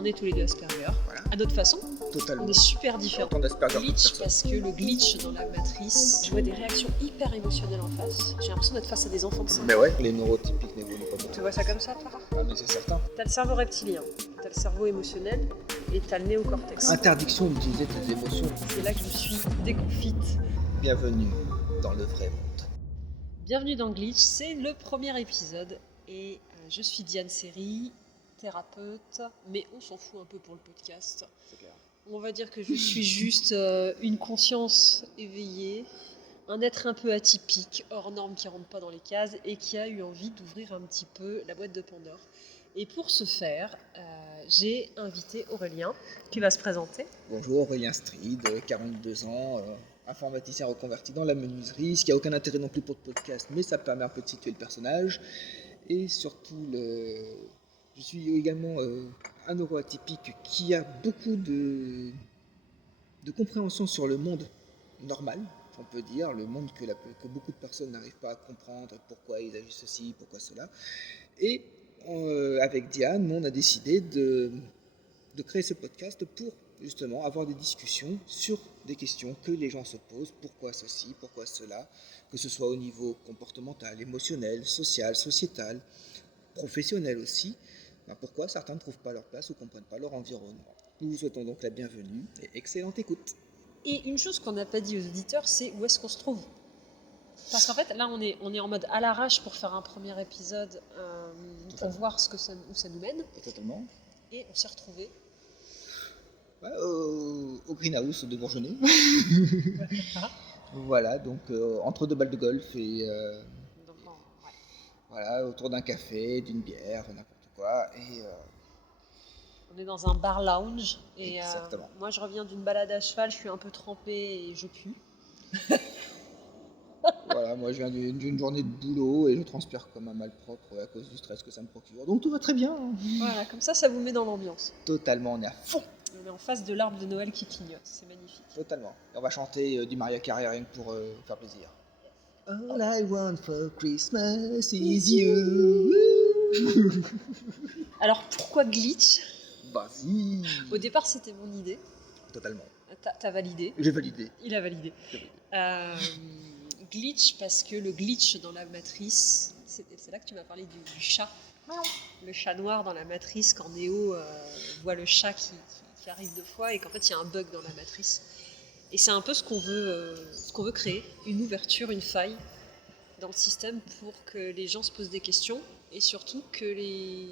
On est tous les deux Asperger, Voilà. à notre façon. Totalement. On est super différents. Autant d'Asperger que de Glitch, personnes. parce que le glitch dans la matrice, je vois des réactions hyper émotionnelles en face. J'ai l'impression d'être face à des enfants de 5 ans. Mais ouais, les neurotypiques n'évoluent pas Tu beaucoup. vois ça comme ça, toi? Ah, mais c'est certain. T'as le cerveau reptilien, t'as le cerveau émotionnel et t'as le néocortex. Interdiction d'utiliser tes émotions. C'est là que je suis déconfite. Bienvenue dans le vrai monde. Bienvenue dans Glitch, c'est le premier épisode et je suis Diane Seri, thérapeute, mais on s'en fout un peu pour le podcast. C'est clair. On va dire que je suis juste une conscience éveillée, un être un peu atypique, hors norme qui rentre pas dans les cases et qui a eu envie d'ouvrir un petit peu la boîte de Pandore. Et pour ce faire, j'ai invité Aurélien qui va se présenter. Bonjour, Aurélien Stride, 42 ans, informaticien reconverti dans la menuiserie, ce qui n'a aucun intérêt non plus pour le podcast, mais ça permet un peu de situer le personnage. Et surtout, je suis également un neuroatypique qui a beaucoup de compréhension sur le monde normal, on peut dire, le monde que beaucoup de personnes n'arrivent pas à comprendre, pourquoi ils agissent ceci, pourquoi cela. Et avec Diane, on a décidé de créer ce podcast pour justement avoir des discussions sur des questions que les gens se posent, pourquoi ceci, pourquoi cela, que ce soit au niveau comportemental, émotionnel, social, sociétal, professionnel aussi, pourquoi certains ne trouvent pas leur place ou ne comprennent pas leur environnement. Nous vous souhaitons donc la bienvenue et excellente écoute. Et une chose qu'on n'a pas dit aux auditeurs, c'est où est-ce qu'on se trouve. Parce qu'en fait, là, on est en mode à l'arrache pour faire un premier épisode, pour voir où ça nous mène. Totalement. Et on s'est retrouvés. Ouais, au Greenhouse de Bourgeonnais. Voilà, donc entre deux balles de golf et Donc, ouais. voilà, autour d'un café, d'une bière, n'importe quoi. Et On est dans un bar lounge. Et exactement. moi, je reviens d'une balade à cheval, je suis un peu trempée et je pue. Voilà, moi je viens d'une journée de boulot et je transpire comme un malpropre à cause du stress que ça me procure. Donc tout va très bien. Voilà, comme ça vous met dans l'ambiance. Totalement, on est à fond. On est en face de l'arbre de Noël qui clignote, c'est magnifique. Totalement. Et on va chanter du Mariah Carey rien que pour faire plaisir. All I want for Christmas is you. Alors pourquoi glitch? Vas-y. Au départ, c'était mon idée. Totalement. T'as validé. J'ai validé. Il a validé. Glitch parce que le glitch dans la matrice, c'est là que tu m'as parlé du chat. Le chat noir dans la matrice, quand Néo voit le chat qui arrive deux fois et qu'en fait il y a un bug dans la matrice. Et c'est un peu ce qu'on veut créer, une ouverture, une faille dans le système pour que les gens se posent des questions et surtout que les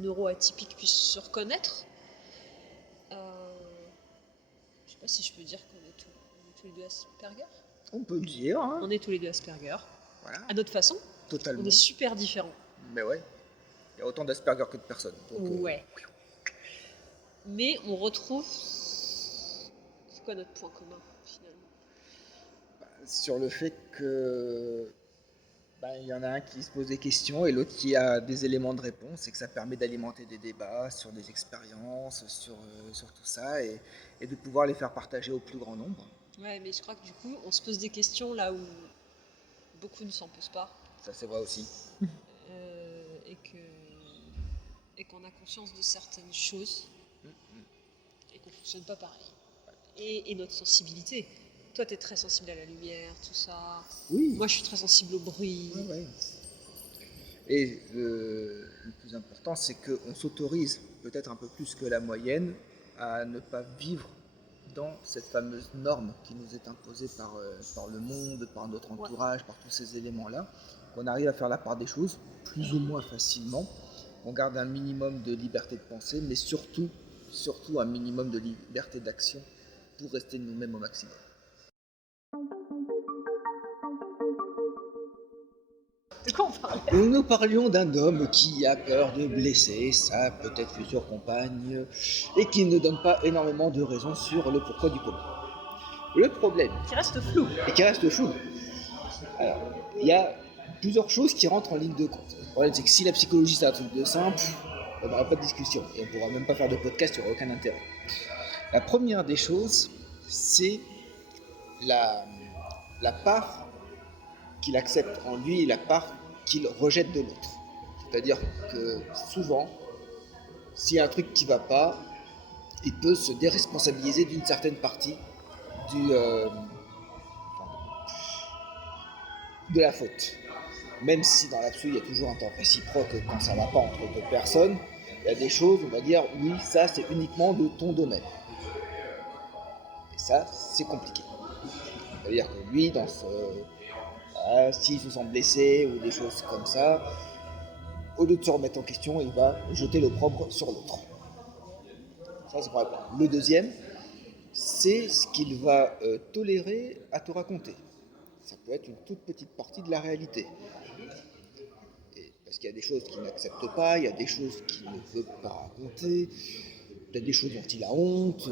neuroatypiques puissent se reconnaître. Je sais pas si je peux dire qu'on est tous les deux Asperger. On peut le dire. Hein. On est tous les deux Asperger, Voilà. à notre façon. Totalement. On est super différents. Mais ouais. Il y a autant d'Asperger que de personnes. Donc, ouais. Mais on retrouve... C'est quoi notre point commun, finalement? sur le fait que il y en a un qui se pose des questions et l'autre qui a des éléments de réponse et que ça permet d'alimenter des débats sur des expériences, sur tout ça et de pouvoir les faire partager au plus grand nombre. Ouais, mais je crois que du coup, on se pose des questions là où beaucoup ne s'en posent pas. Ça c'est vrai aussi. Et qu'on a conscience de certaines choses et qu'on ne fonctionne pas pareil. Et notre sensibilité. Toi, tu es très sensible à la lumière, tout ça. Oui. Moi, je suis très sensible au bruit. Ouais. Et le plus important, c'est qu'on s'autorise, peut-être un peu plus que la moyenne, à ne pas vivre dans cette fameuse norme qui nous est imposée par le monde, par notre entourage, par tous ces éléments-là. Qu'on arrive à faire la part des choses, plus ou moins facilement. On garde un minimum de liberté de pensée, mais surtout un minimum de liberté d'action pour rester nous-mêmes au maximum. De quoi on parlait ? Nous parlions d'un homme qui a peur de blesser sa peut-être future compagne et qui ne donne pas énormément de raisons sur le pourquoi du comment. Le problème... Qui reste flou. Et qui reste flou. Alors, il y a plusieurs choses qui rentrent en ligne de compte. Le problème, c'est que si la psychologie c'est un truc de simple, on n'aura pas de discussion et on ne pourra même pas faire de podcast, il n'y aura aucun intérêt. La première des choses, c'est la part qu'il accepte en lui et la part qu'il rejette de l'autre. C'est-à-dire que souvent, s'il y a un truc qui ne va pas, il peut se déresponsabiliser d'une certaine partie de la faute. Même si dans l'absolu, il y a toujours un temps réciproque quand ça ne va pas entre deux personnes, il y a des choses, on va dire, oui, ça c'est uniquement de ton domaine. Et ça, c'est compliqué. C'est-à-dire que lui, s'il se sent blessé ou des choses comme ça, au lieu de se remettre en question, il va jeter l'opprobre sur l'autre. Ça, c'est le premier point. Le deuxième, c'est ce qu'il va tolérer à te raconter. Ça peut être une toute petite partie de la réalité. Parce qu'il y a des choses qu'il n'accepte pas, il y a des choses qu'il ne veut pas raconter, peut-être des choses dont il a honte,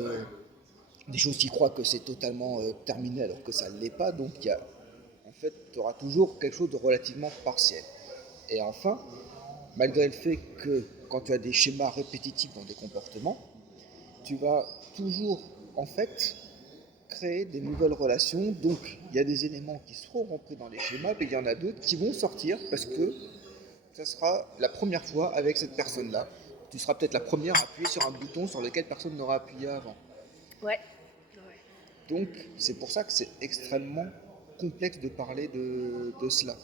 des choses qu'il croit que c'est totalement terminé alors que ça ne l'est pas. Donc en fait, tu auras toujours quelque chose de relativement partiel. Et enfin, malgré le fait que quand tu as des schémas répétitifs dans des comportements, tu vas toujours en fait créer des nouvelles relations. Donc il y a des éléments qui seront rentrés dans les schémas, mais il y en a d'autres qui vont sortir parce que ça sera la première fois avec cette personne-là. Tu seras peut-être la première à appuyer sur un bouton sur lequel personne n'aura appuyé avant. Ouais. Donc c'est pour ça que c'est extrêmement complexe de parler de cela.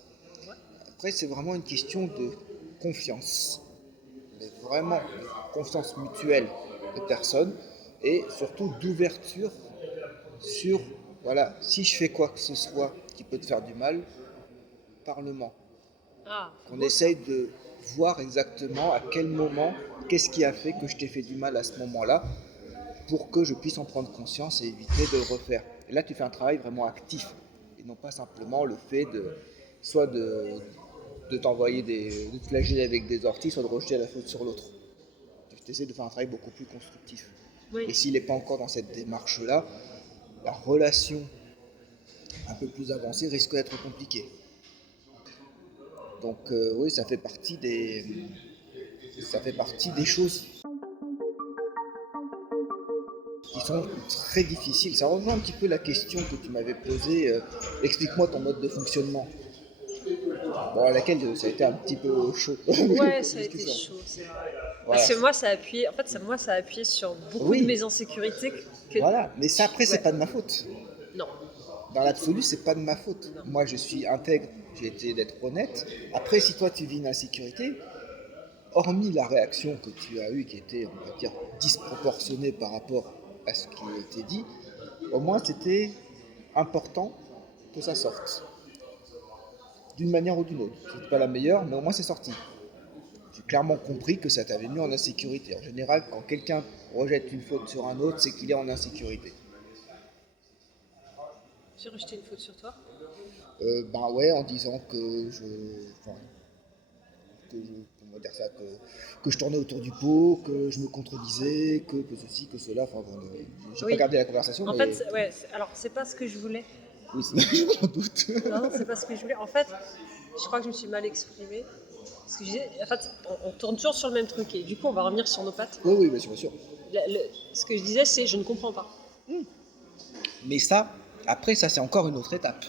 Après, c'est vraiment une question de confiance. Mais vraiment confiance mutuelle de personnes et surtout d'ouverture sur, voilà, si je fais quoi que ce soit qui peut te faire du mal, parle-moi. Qu'on essaye de voir exactement à quel moment, qu'est-ce qui a fait que je t'ai fait du mal à ce moment-là, pour que je puisse en prendre conscience et éviter de le refaire. Et là, tu fais un travail vraiment actif, et non pas simplement le fait soit de t'envoyer de te flageller avec des orties, soit de rejeter la faute sur l'autre. Tu essaies de faire un travail beaucoup plus constructif. Oui. Et s'il n'est pas encore dans cette démarche-là, la relation un peu plus avancée risque d'être compliquée. Donc oui, ça fait partie des choses qui sont très difficiles. Ça rejoint un petit peu la question que tu m'avais posée. Explique-moi ton mode de fonctionnement. Bon, à laquelle ça a été un petit peu chaud. Ouais, ça a été chaud, c'est vrai. Voilà. Parce que moi, ça a appuyé sur beaucoup de mes insécurités. Voilà, mais ça après, c'est pas de ma faute. Non. Dans l'absolu, c'est pas de ma faute. Non. Moi, je suis intègre, j'ai été d'être honnête. Après, si toi, tu vis une insécurité, hormis la réaction que tu as eue, qui était, on va dire, disproportionnée par rapport à ce qui a été dit, au moins, c'était important que ça sorte. D'une manière ou d'une autre. C'est pas la meilleure, mais au moins c'est sorti. J'ai clairement compris que ça t'avait mis en insécurité. En général, quand quelqu'un rejette une faute sur un autre, c'est qu'il est en insécurité. J'ai rejeté une faute sur toi ? Ben ouais, en disant que que je tournais autour du pot, que je me contredisais, que ceci, que cela. Enfin, j'ai pas gardé la conversation. En fait, ouais, alors c'est pas ce que je voulais. Oui, c'est un doute. Non, c'est pas ce que je voulais. En fait, je crois que je me suis mal exprimée. Parce que en fait, on tourne toujours sur le même truc. Et du coup, on va revenir sur nos pattes. Oui, bien sûr. Ce que je disais, c'est je ne comprends pas. Mais ça, après, ça, c'est encore une autre étape.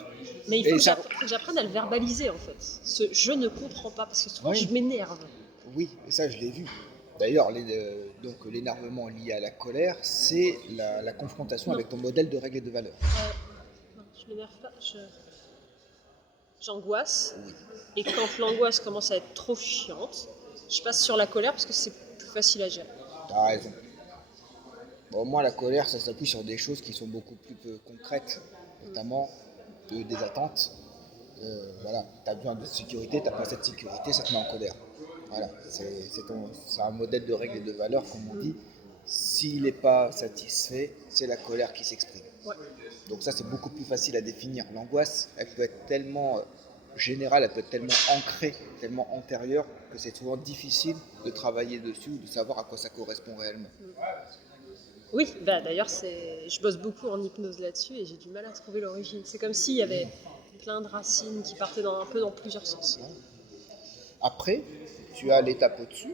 Mais il faut que j'apprenne à le verbaliser, en fait. Je ne comprends pas, parce que souvent, je m'énerve. Oui, et ça, je l'ai vu. D'ailleurs, donc l'énervement lié à la colère, c'est la confrontation avec ton modèle de règles et de valeurs. Non, je m'énerve pas. J'angoisse. Oui. Et quand l'angoisse commence à être trop chiante, je passe sur la colère parce que c'est plus facile à gérer. T'as raison. Bon, au moins, la colère, ça s'appuie sur des choses qui sont beaucoup plus concrètes, notamment des attentes. Voilà, t'as besoin de sécurité, t'as pas cette sécurité, ça te met en colère. Voilà, c'est un modèle de règles et de valeurs, comme on dit. S'il n'est pas satisfait, c'est la colère qui s'exprime. Ouais. Donc ça, c'est beaucoup plus facile à définir. L'angoisse, elle peut être tellement générale, elle peut être tellement ancrée, tellement antérieure, que c'est souvent difficile de travailler dessus, de savoir à quoi ça correspond réellement. Oui, d'ailleurs, je bosse beaucoup en hypnose là-dessus et j'ai du mal à trouver l'origine. C'est comme s'il y avait plein de racines qui partaient un peu dans plusieurs sens. Après, tu as l'étape au-dessus.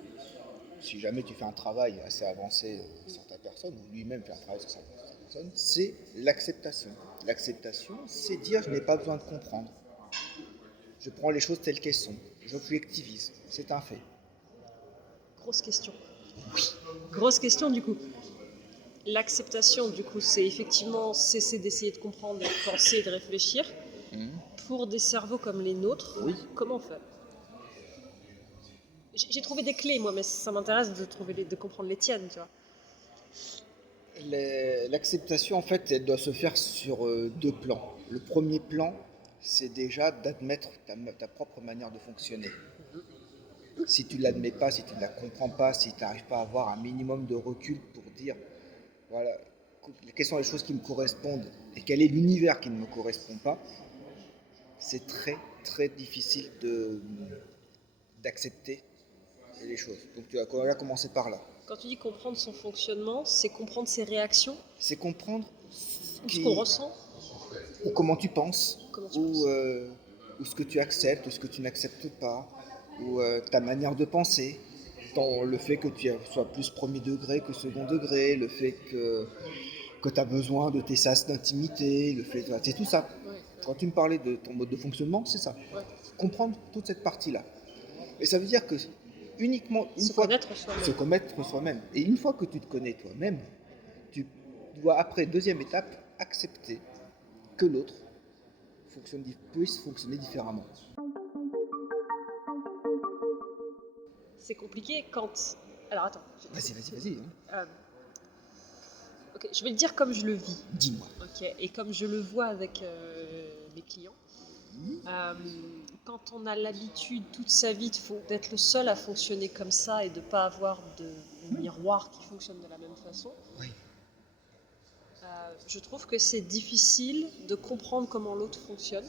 Si jamais tu fais un travail assez avancé sur ta personne, ou lui-même fait un travail sur sa personne, c'est l'acceptation. L'acceptation, c'est dire je n'ai pas besoin de comprendre. Je prends les choses telles qu'elles sont. J'objectivise. C'est un fait. Grosse question. Grosse question du coup. L'acceptation, du coup, c'est effectivement cesser d'essayer de comprendre, de penser et de réfléchir. Pour des cerveaux comme les nôtres, comment on fait? J'ai trouvé des clés, moi, mais ça m'intéresse de comprendre les tiennes, tu vois. L'acceptation, en fait, elle doit se faire sur deux plans. Le premier plan, c'est déjà d'admettre ta propre manière de fonctionner. Si tu ne l'admets pas, si tu ne la comprends pas, si tu n'arrives pas à avoir un minimum de recul pour dire, voilà, quelles sont les choses qui me correspondent et quel est l'univers qui ne me correspond pas, c'est très, très difficile d'accepter les choses. Donc tu vas commencer par là. Quand tu dis comprendre son fonctionnement, c'est comprendre ses réactions, C'est comprendre ce qu'on ressent, ou comment tu penses, ou ou ce que tu acceptes, ou ce que tu n'acceptes pas, ou ta manière de penser, dans le fait que tu sois plus premier degré que second degré, le fait que tu as besoin de tes sas d'intimité, c'est tout ça. Ouais. Quand tu me parlais de ton mode de fonctionnement, c'est ça. Ouais. Comprendre toute cette partie-là. Et ça veut dire que uniquement une fois se connaître soi-même. Et une fois que tu te connais toi-même, tu dois après, deuxième étape, accepter que l'autre puisse fonctionner différemment. C'est compliqué quand... Alors attends. Vas-y. Ok, je vais le dire comme je le vis. Dis-moi. Ok, et comme je le vois avec les clients. Quand on a l'habitude toute sa vie d'être le seul à fonctionner comme ça et de ne pas avoir de miroir qui fonctionne de la même façon, je trouve que c'est difficile de comprendre comment l'autre fonctionne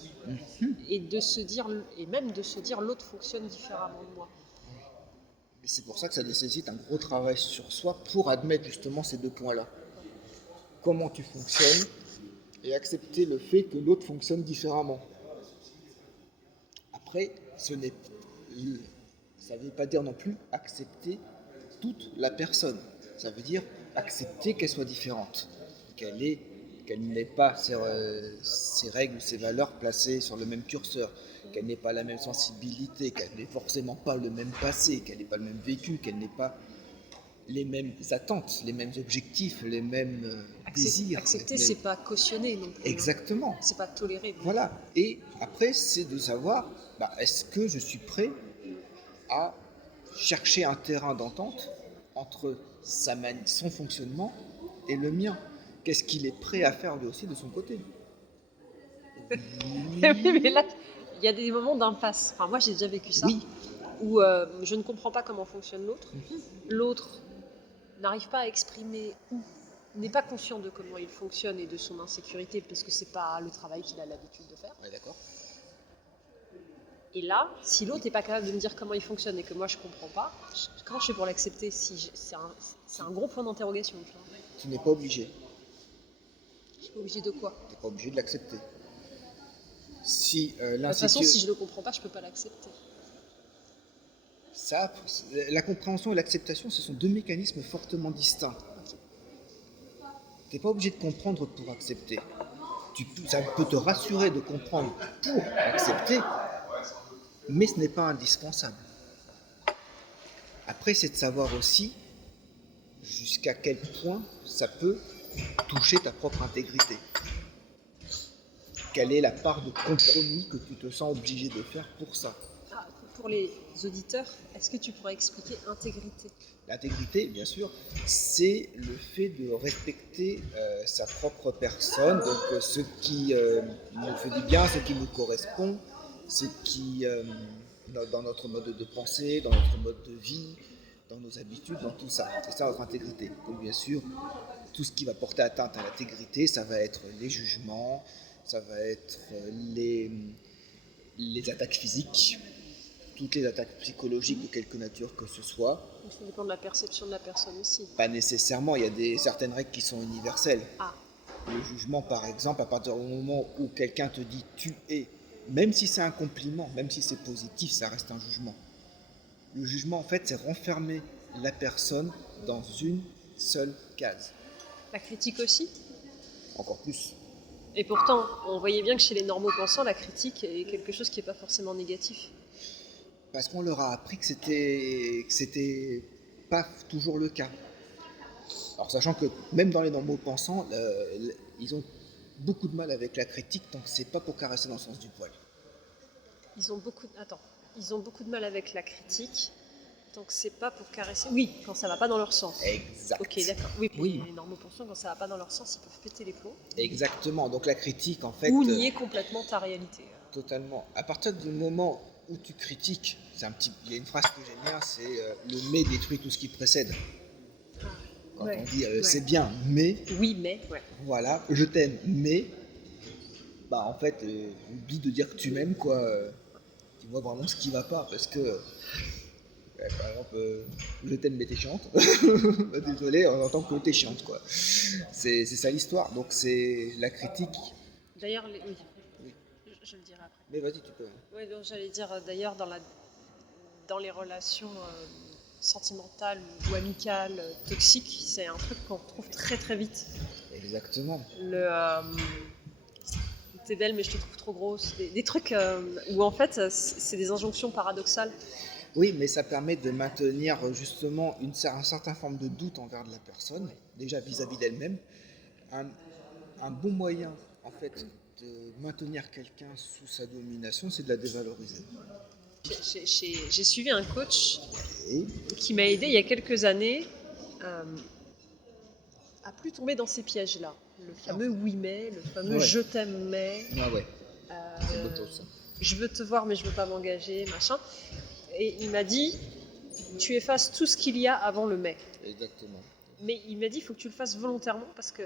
et même de se dire l'autre fonctionne différemment de moi. Et c'est pour ça que ça nécessite un gros travail sur soi pour admettre justement ces deux points-là. Comment tu fonctionnes et accepter le fait que l'autre fonctionne différemment. Après, ça ne veut pas dire non plus accepter toute la personne. Ça veut dire accepter qu'elle soit différente, qu'elle n'ait pas ses règles, ses valeurs placées sur le même curseur, qu'elle n'ait pas la même sensibilité, qu'elle n'ait forcément pas le même passé, qu'elle n'ait pas le même vécu, qu'elle n'ait pas les mêmes attentes, les mêmes objectifs, les mêmes désirs. Accepter, c'est pas cautionner non plus. Exactement. C'est pas tolérer. Voilà. Et après, c'est de savoir, est-ce que je suis prêt à chercher un terrain d'entente entre son fonctionnement et le mien? Qu'est-ce qu'il est prêt à faire lui aussi de son côté? Oui, mais là, il y a des moments d'impasse. Enfin, moi, j'ai déjà vécu ça. Oui. Où je ne comprends pas comment fonctionne l'autre. L'autre n'arrive pas à exprimer ou n'est pas conscient de comment il fonctionne et de son insécurité parce que c'est pas le travail qu'il a l'habitude de faire. Ouais, d'accord. Et là, si l'autre n'est pas capable de me dire comment il fonctionne et que moi je comprends pas, comment je fais pour l'accepter? C'est un gros point d'interrogation. Tu n'es pas obligé. Je suis pas obligée de quoi? Tu n'es pas obligé de l'accepter. Si de toute façon, si je ne le comprends pas, je ne peux pas l'accepter. Ça, la compréhension et l'acceptation, ce sont deux mécanismes fortement distincts. Tu n'es pas obligé de comprendre pour accepter. Ça peut te rassurer de comprendre pour accepter, mais ce n'est pas indispensable. Après, c'est de savoir aussi jusqu'à quel point ça peut toucher ta propre intégrité. Quelle est la part de compromis que tu te sens obligé de faire pour ça? Pour les auditeurs, est-ce que tu pourrais expliquer intégrité? L'intégrité, bien sûr, c'est le fait de respecter sa propre personne, donc ce qui nous fait du bien, ce qui nous correspond, ce qui, dans notre mode de pensée, dans notre mode de vie, dans nos habitudes, dans tout ça. C'est ça notre intégrité. Donc bien sûr, tout ce qui va porter atteinte à l'intégrité, ça va être les jugements, ça va être les attaques physiques, toutes les attaques psychologiques de quelque nature que ce soit. Ça dépend de la perception de la personne aussi. Pas nécessairement, il y a certaines règles qui sont universelles. Ah. Le jugement, par exemple, à partir du moment où quelqu'un te dit « tu es », même si c'est un compliment, même si c'est positif, ça reste un jugement. Le jugement, en fait, c'est renfermer la personne dans une seule case. La critique aussi? Encore plus. Et pourtant, on voyait bien que chez les normaux pensants, la critique est quelque chose qui n'est pas forcément négatif. Parce qu'on leur a appris que c'était pas toujours le cas. Alors sachant que même dans les normaux pensants, ils ont beaucoup de mal avec la critique tant que c'est pas pour caresser dans le sens du poil. Ils ont beaucoup de mal avec la critique, tant que c'est pas pour caresser. Oui, quand ça va pas dans leur sens. Exact. Ok, d'accord. Oui, Oui. les normaux pensants, quand ça va pas dans leur sens, ils peuvent péter les plombs. Exactement. Donc la critique, en fait. Ou nier complètement ta réalité. Totalement. À partir du moment où tu critiques, il y a une phrase que j'aime bien, c'est le mais détruit tout ce qui précède. Quand on dit c'est bien, mais. Oui, mais. Ouais. Voilà, je t'aime, mais. Bah en fait, oublie de dire que tu m'aimes, quoi. Tu vois vraiment ce qui va pas, parce que. Par exemple, je t'aime, mais t'es chiante. Bah, désolé, on entend que t'es chiante, quoi. C'est ça l'histoire. Donc c'est la critique. D'ailleurs, oui. Je le dirai après. Mais vas-y, tu peux. Oui, donc j'allais dire, d'ailleurs, dans les relations sentimentales ou amicales toxiques, c'est un truc qu'on retrouve très très vite. Exactement. T'es belle mais je te trouve trop grosse. Des trucs où en fait c'est des injonctions paradoxales. Oui, mais ça permet de maintenir justement une certaine forme de doute envers la personne, déjà vis-à-vis d'elle-même. Un bon moyen, en fait, de maintenir quelqu'un sous sa domination, c'est de la dévaloriser. J'ai suivi un coach qui m'a aidé il y a quelques années à plus tomber dans ces pièges-là. Le fameux oui mais, le fameux je t'aime mais. Ah ouais. C'est beau ça. Je veux te voir mais je veux pas m'engager, machin. Et il m'a dit, tu effaces tout ce qu'il y a avant le mais. Exactement. Mais il m'a dit, il faut que tu le fasses volontairement parce que,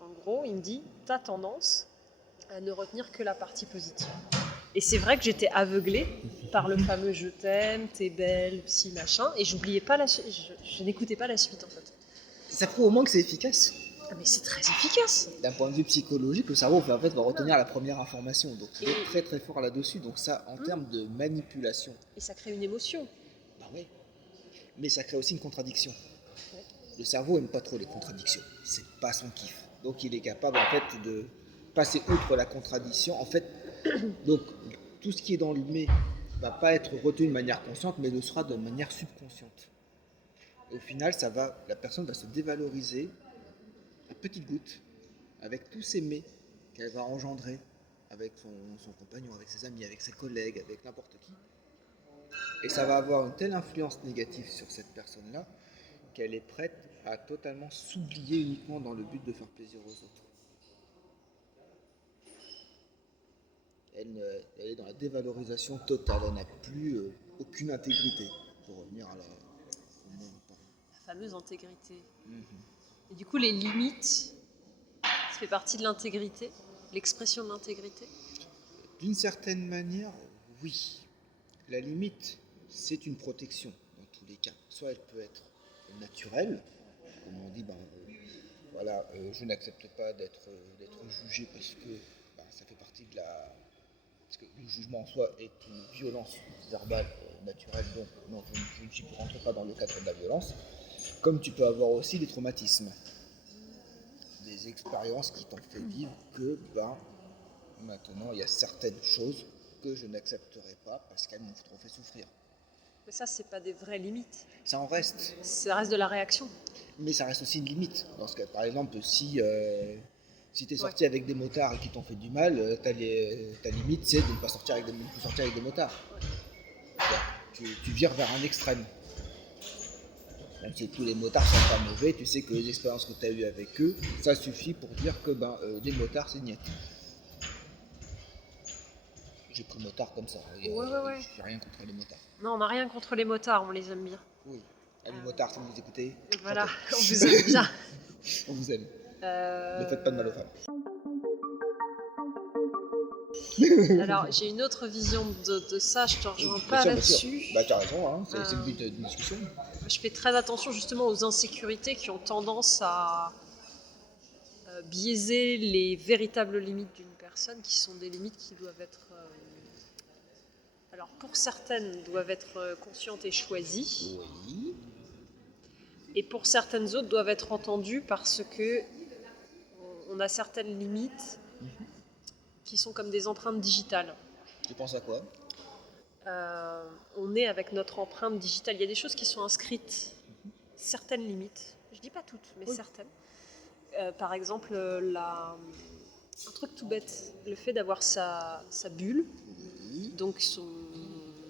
en gros, il me dit, t'as tendance à ne retenir que la partie positive. Et c'est vrai que j'étais aveuglée par le fameux je t'aime, t'es belle, si machin, et j'oubliais pas je n'écoutais pas la suite en fait. Ça prouve au moins que c'est efficace. Ah mais c'est très efficace. D'un point de vue psychologique, le cerveau va retenir la première information, donc il est très très fort là-dessus. Donc ça, en termes de manipulation. Et ça crée une émotion. Bah oui. Mais ça crée aussi une contradiction. Ouais. Le cerveau aime pas trop les contradictions. C'est pas son kiff. Donc il est capable en fait de passer outre la contradiction. En fait, donc tout ce qui est dans le mais va pas être retenu de manière consciente, mais le sera de manière subconsciente. Et au final, la personne va se dévaloriser à petites gouttes, avec tous ces mais qu'elle va engendrer avec son compagnon, avec ses amis, avec ses collègues, avec n'importe qui. Et ça va avoir une telle influence négative sur cette personne-là qu'elle est prête à totalement s'oublier uniquement dans le but de faire plaisir aux autres. Elle est dans la dévalorisation totale, elle n'a plus aucune intégrité, pour revenir à la fameuse intégrité. Et du coup, les limites, ça fait partie de l'intégrité, l'expression de l'intégrité? D'une certaine manière, oui. La limite, c'est une protection dans tous les cas. Soit elle peut être naturelle, comme on dit, je n'accepte pas d'être jugé parce que ça fait partie de la... Parce que le jugement en soi est une violence verbale naturelle, donc non, je ne rentre pas dans le cadre de la violence. Comme tu peux avoir aussi des traumatismes, des expériences qui t'ont fait vivre que maintenant il y a certaines choses que je n'accepterai pas parce qu'elles m'ont trop fait souffrir. Mais ça, c'est pas des vraies limites. Ça en reste. Ça reste de la réaction. Mais ça reste aussi une limite. Parce que, par exemple, si tu es sorti avec des motards qui t'ont fait du mal, ta limite, c'est de ne pas sortir avec des motards. Ouais. Tu vires vers un extrême. Même si tous les motards sont pas mauvais, tu sais que les expériences que tu as eues avec eux, ça suffit pour dire que les motards, c'est niet. J'ai pris motard comme ça. Ouais. J'ai rien contre les motards. Non, on n'a rien contre les motards, on les aime bien. Oui. Amis motards, si vous nous écoutez. Voilà, on vous aime bien. On vous aime. Ne faites pas de mal aux femmes. Alors, j'ai une autre vision de ça, je te rejoins pas là-dessus. Tu as raison, hein, c'est le but d'une discussion. Je fais très attention justement aux insécurités qui ont tendance à biaiser les véritables limites d'une personne, qui sont des limites qui doivent être... alors, pour certaines, doivent être conscientes et choisies. Oui. Et pour certaines autres, doivent être entendues parce que on a certaines limites qui sont comme des empreintes digitales. Tu penses à quoi ? on est avec notre empreinte digitale. Il y a des choses qui sont inscrites, certaines limites. Je ne dis pas toutes, mais certaines. Par exemple, un truc tout bête, le fait d'avoir sa bulle, donc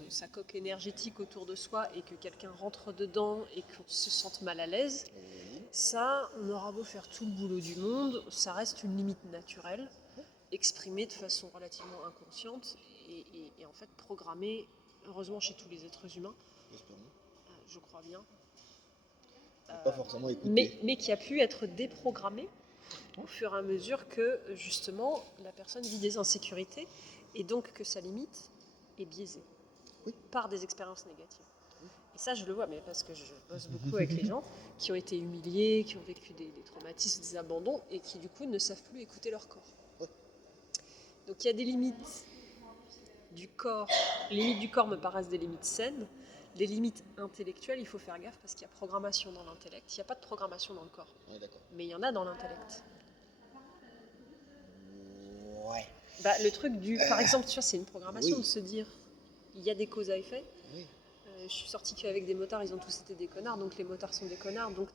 sa coque énergétique autour de soi et que quelqu'un rentre dedans et qu'on se sente mal à l'aise, ça, on aura beau faire tout le boulot du monde, ça reste une limite naturelle, exprimée de façon relativement inconsciente et en fait programmée, heureusement chez tous les êtres humains, je crois bien, pas forcément écouter. mais qui a pu être déprogrammée au fur et à mesure que justement la personne vit des insécurités et donc que sa limite est biaisée par des expériences négatives. Et ça, je le vois, mais parce que je bosse beaucoup avec les gens qui ont été humiliés, qui ont vécu des traumatismes, des abandons, et qui du coup ne savent plus écouter leur corps. Donc il y a des limites du corps. Les limites du corps me paraissent des limites saines. Les limites intellectuelles, il faut faire gaffe parce qu'il y a programmation dans l'intellect. Il n'y a pas de programmation dans le corps. Mais il y en a dans l'intellect. Ouais. Le truc par exemple, tu vois, c'est une programmation de se dire il y a des causes à effet. Je suis sortie qu'avec des motards, ils ont tous été des connards, donc les motards sont des connards, donc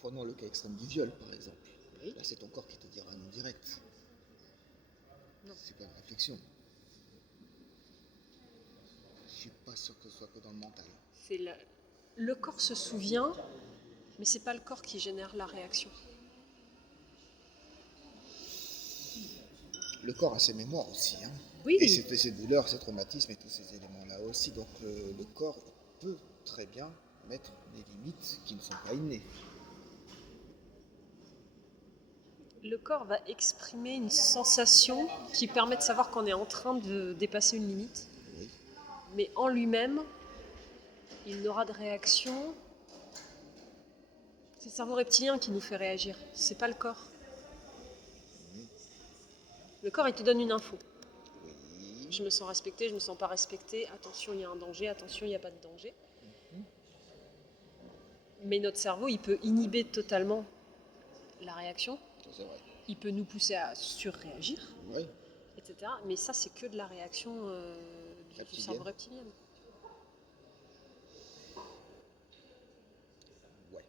Prenons le cas extrême du viol, par exemple. Là, c'est ton corps qui te dira non direct. Non. C'est pas une réflexion. Je suis pas sûr que ce soit que dans le mental. Le corps se souvient, mais c'est pas le corps qui génère la réaction. Le corps a ses mémoires aussi, hein. Oui. Et ses douleurs, ses traumatismes et tous ces éléments-là aussi. Donc le corps peut très bien mettre des limites qui ne sont pas innées. Le corps va exprimer une sensation qui permet de savoir qu'on est en train de dépasser une limite. Oui. Mais en lui-même, il n'aura de réaction. C'est le cerveau reptilien qui nous fait réagir, c'est pas le corps. Le corps, il te donne une info. Je me sens respectée, je me sens pas respectée. Attention, il y a un danger. Attention, il n'y a pas de danger. Mais notre cerveau, il peut inhiber totalement la réaction. C'est vrai. Il peut nous pousser à surréagir, etc. Mais ça, c'est que de la réaction du cerveau reptilien. Ouais.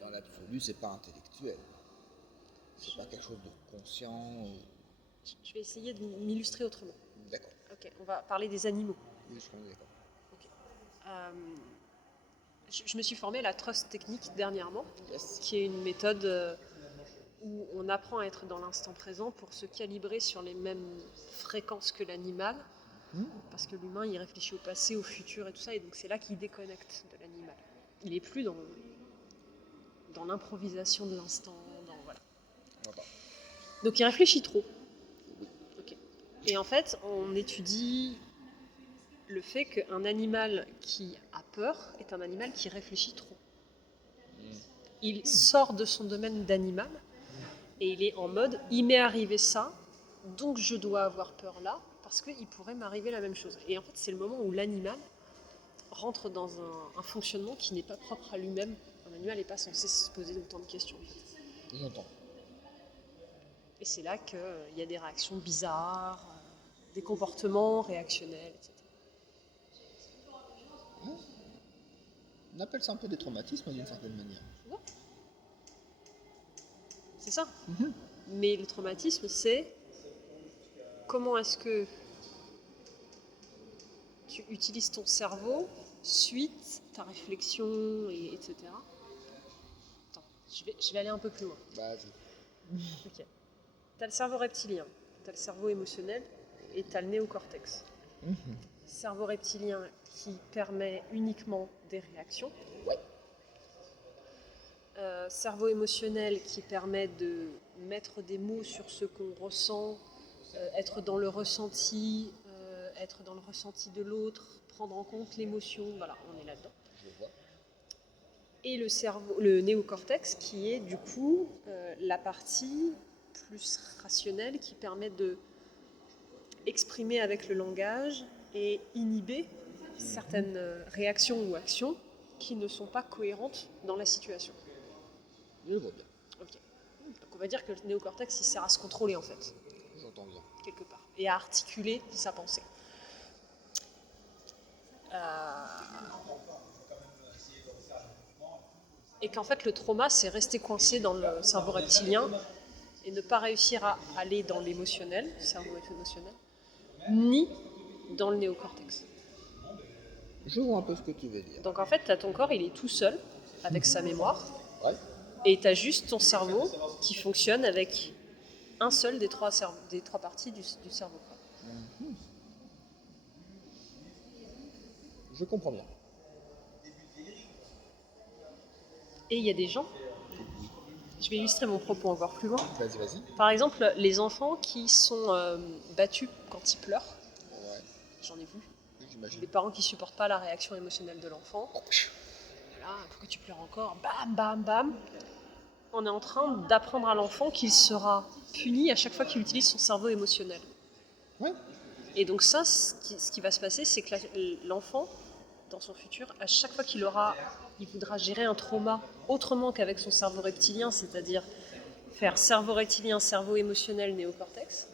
Dans l'absolu, c'est pas intellectuel. C'est pas quelque chose de conscient. Je vais essayer de m'illustrer autrement. D'accord. Ok, on va parler des animaux. Oui, je suis d'accord. Okay. Je me suis formée à la Trust Technique dernièrement, qui est une méthode où on apprend à être dans l'instant présent pour se calibrer sur les mêmes fréquences que l'animal, parce que l'humain, il réfléchit au passé, au futur et tout ça, et donc c'est là qu'il déconnecte de l'animal. Il n'est plus dans l'improvisation de l'instant. Voilà. Donc il réfléchit trop. Okay. Et en fait, on étudie le fait qu'un animal qui a peur est un animal qui réfléchit trop. Il sort de son domaine d'animal et il est en mode il m'est arrivé ça, donc je dois avoir peur là parce qu'il pourrait m'arriver la même chose. Et en fait, c'est le moment où l'animal rentre dans un fonctionnement qui n'est pas propre à lui-même. Un animal n'est pas censé se poser autant de questions. En fait. J'entends. Et c'est là qu'il y a des réactions bizarres, des comportements réactionnels, etc. On appelle ça un peu des traumatismes d'une certaine manière. Ouais. C'est ça. Mais le traumatisme, c'est comment est-ce que tu utilises ton cerveau suite ta réflexion, etc. Attends, je vais aller un peu plus loin. Vas-y. Ok. Tu as le cerveau reptilien, tu as le cerveau émotionnel et tu as le néocortex. Cerveau reptilien qui permet uniquement des réactions. Cerveau émotionnel qui permet de mettre des mots sur ce qu'on ressent, être dans le ressenti, être dans le ressenti de l'autre, prendre en compte l'émotion, voilà, on est là-dedans. Je vois. Et le néocortex qui est du coup la partie plus rationnelle qui permet de exprimer avec le langage et inhiber certaines réactions ou actions qui ne sont pas cohérentes dans la situation. Je vois bien. Ok. Donc on va dire que le néocortex il sert à se contrôler en fait. J'entends bien. Quelque part. et à articuler sa pensée. Et qu'en fait, le trauma, c'est rester coincé dans le cerveau reptilien et ne pas réussir à aller dans l'émotionnel, le cerveau émotionnel, ni dans le néocortex. Je vois un peu ce que tu veux dire. Donc en fait, ton corps, il est tout seul avec sa mémoire, Ouais. et tu as juste ton cerveau qui fonctionne avec un seul des trois parties du cerveau. Je comprends bien. Et il y a des gens, je vais illustrer mon propos encore plus loin. Vas-y. Par exemple, les enfants qui sont battus quand ils pleurent, Ouais, j'en ai vu. j'imagine. Des parents qui supportent pas la réaction émotionnelle de l'enfant. Voilà, pourquoi tu pleures encore? Bam, bam, bam. On est en train d'apprendre à l'enfant qu'il sera puni à chaque fois qu'il utilise son cerveau émotionnel. Ouais. Et donc ça, ce qui va se passer, c'est que l'enfant, dans son futur, à chaque fois il voudra gérer un trauma autrement qu'avec son cerveau reptilien, c'est-à-dire faire cerveau reptilien, cerveau émotionnel, néocortex,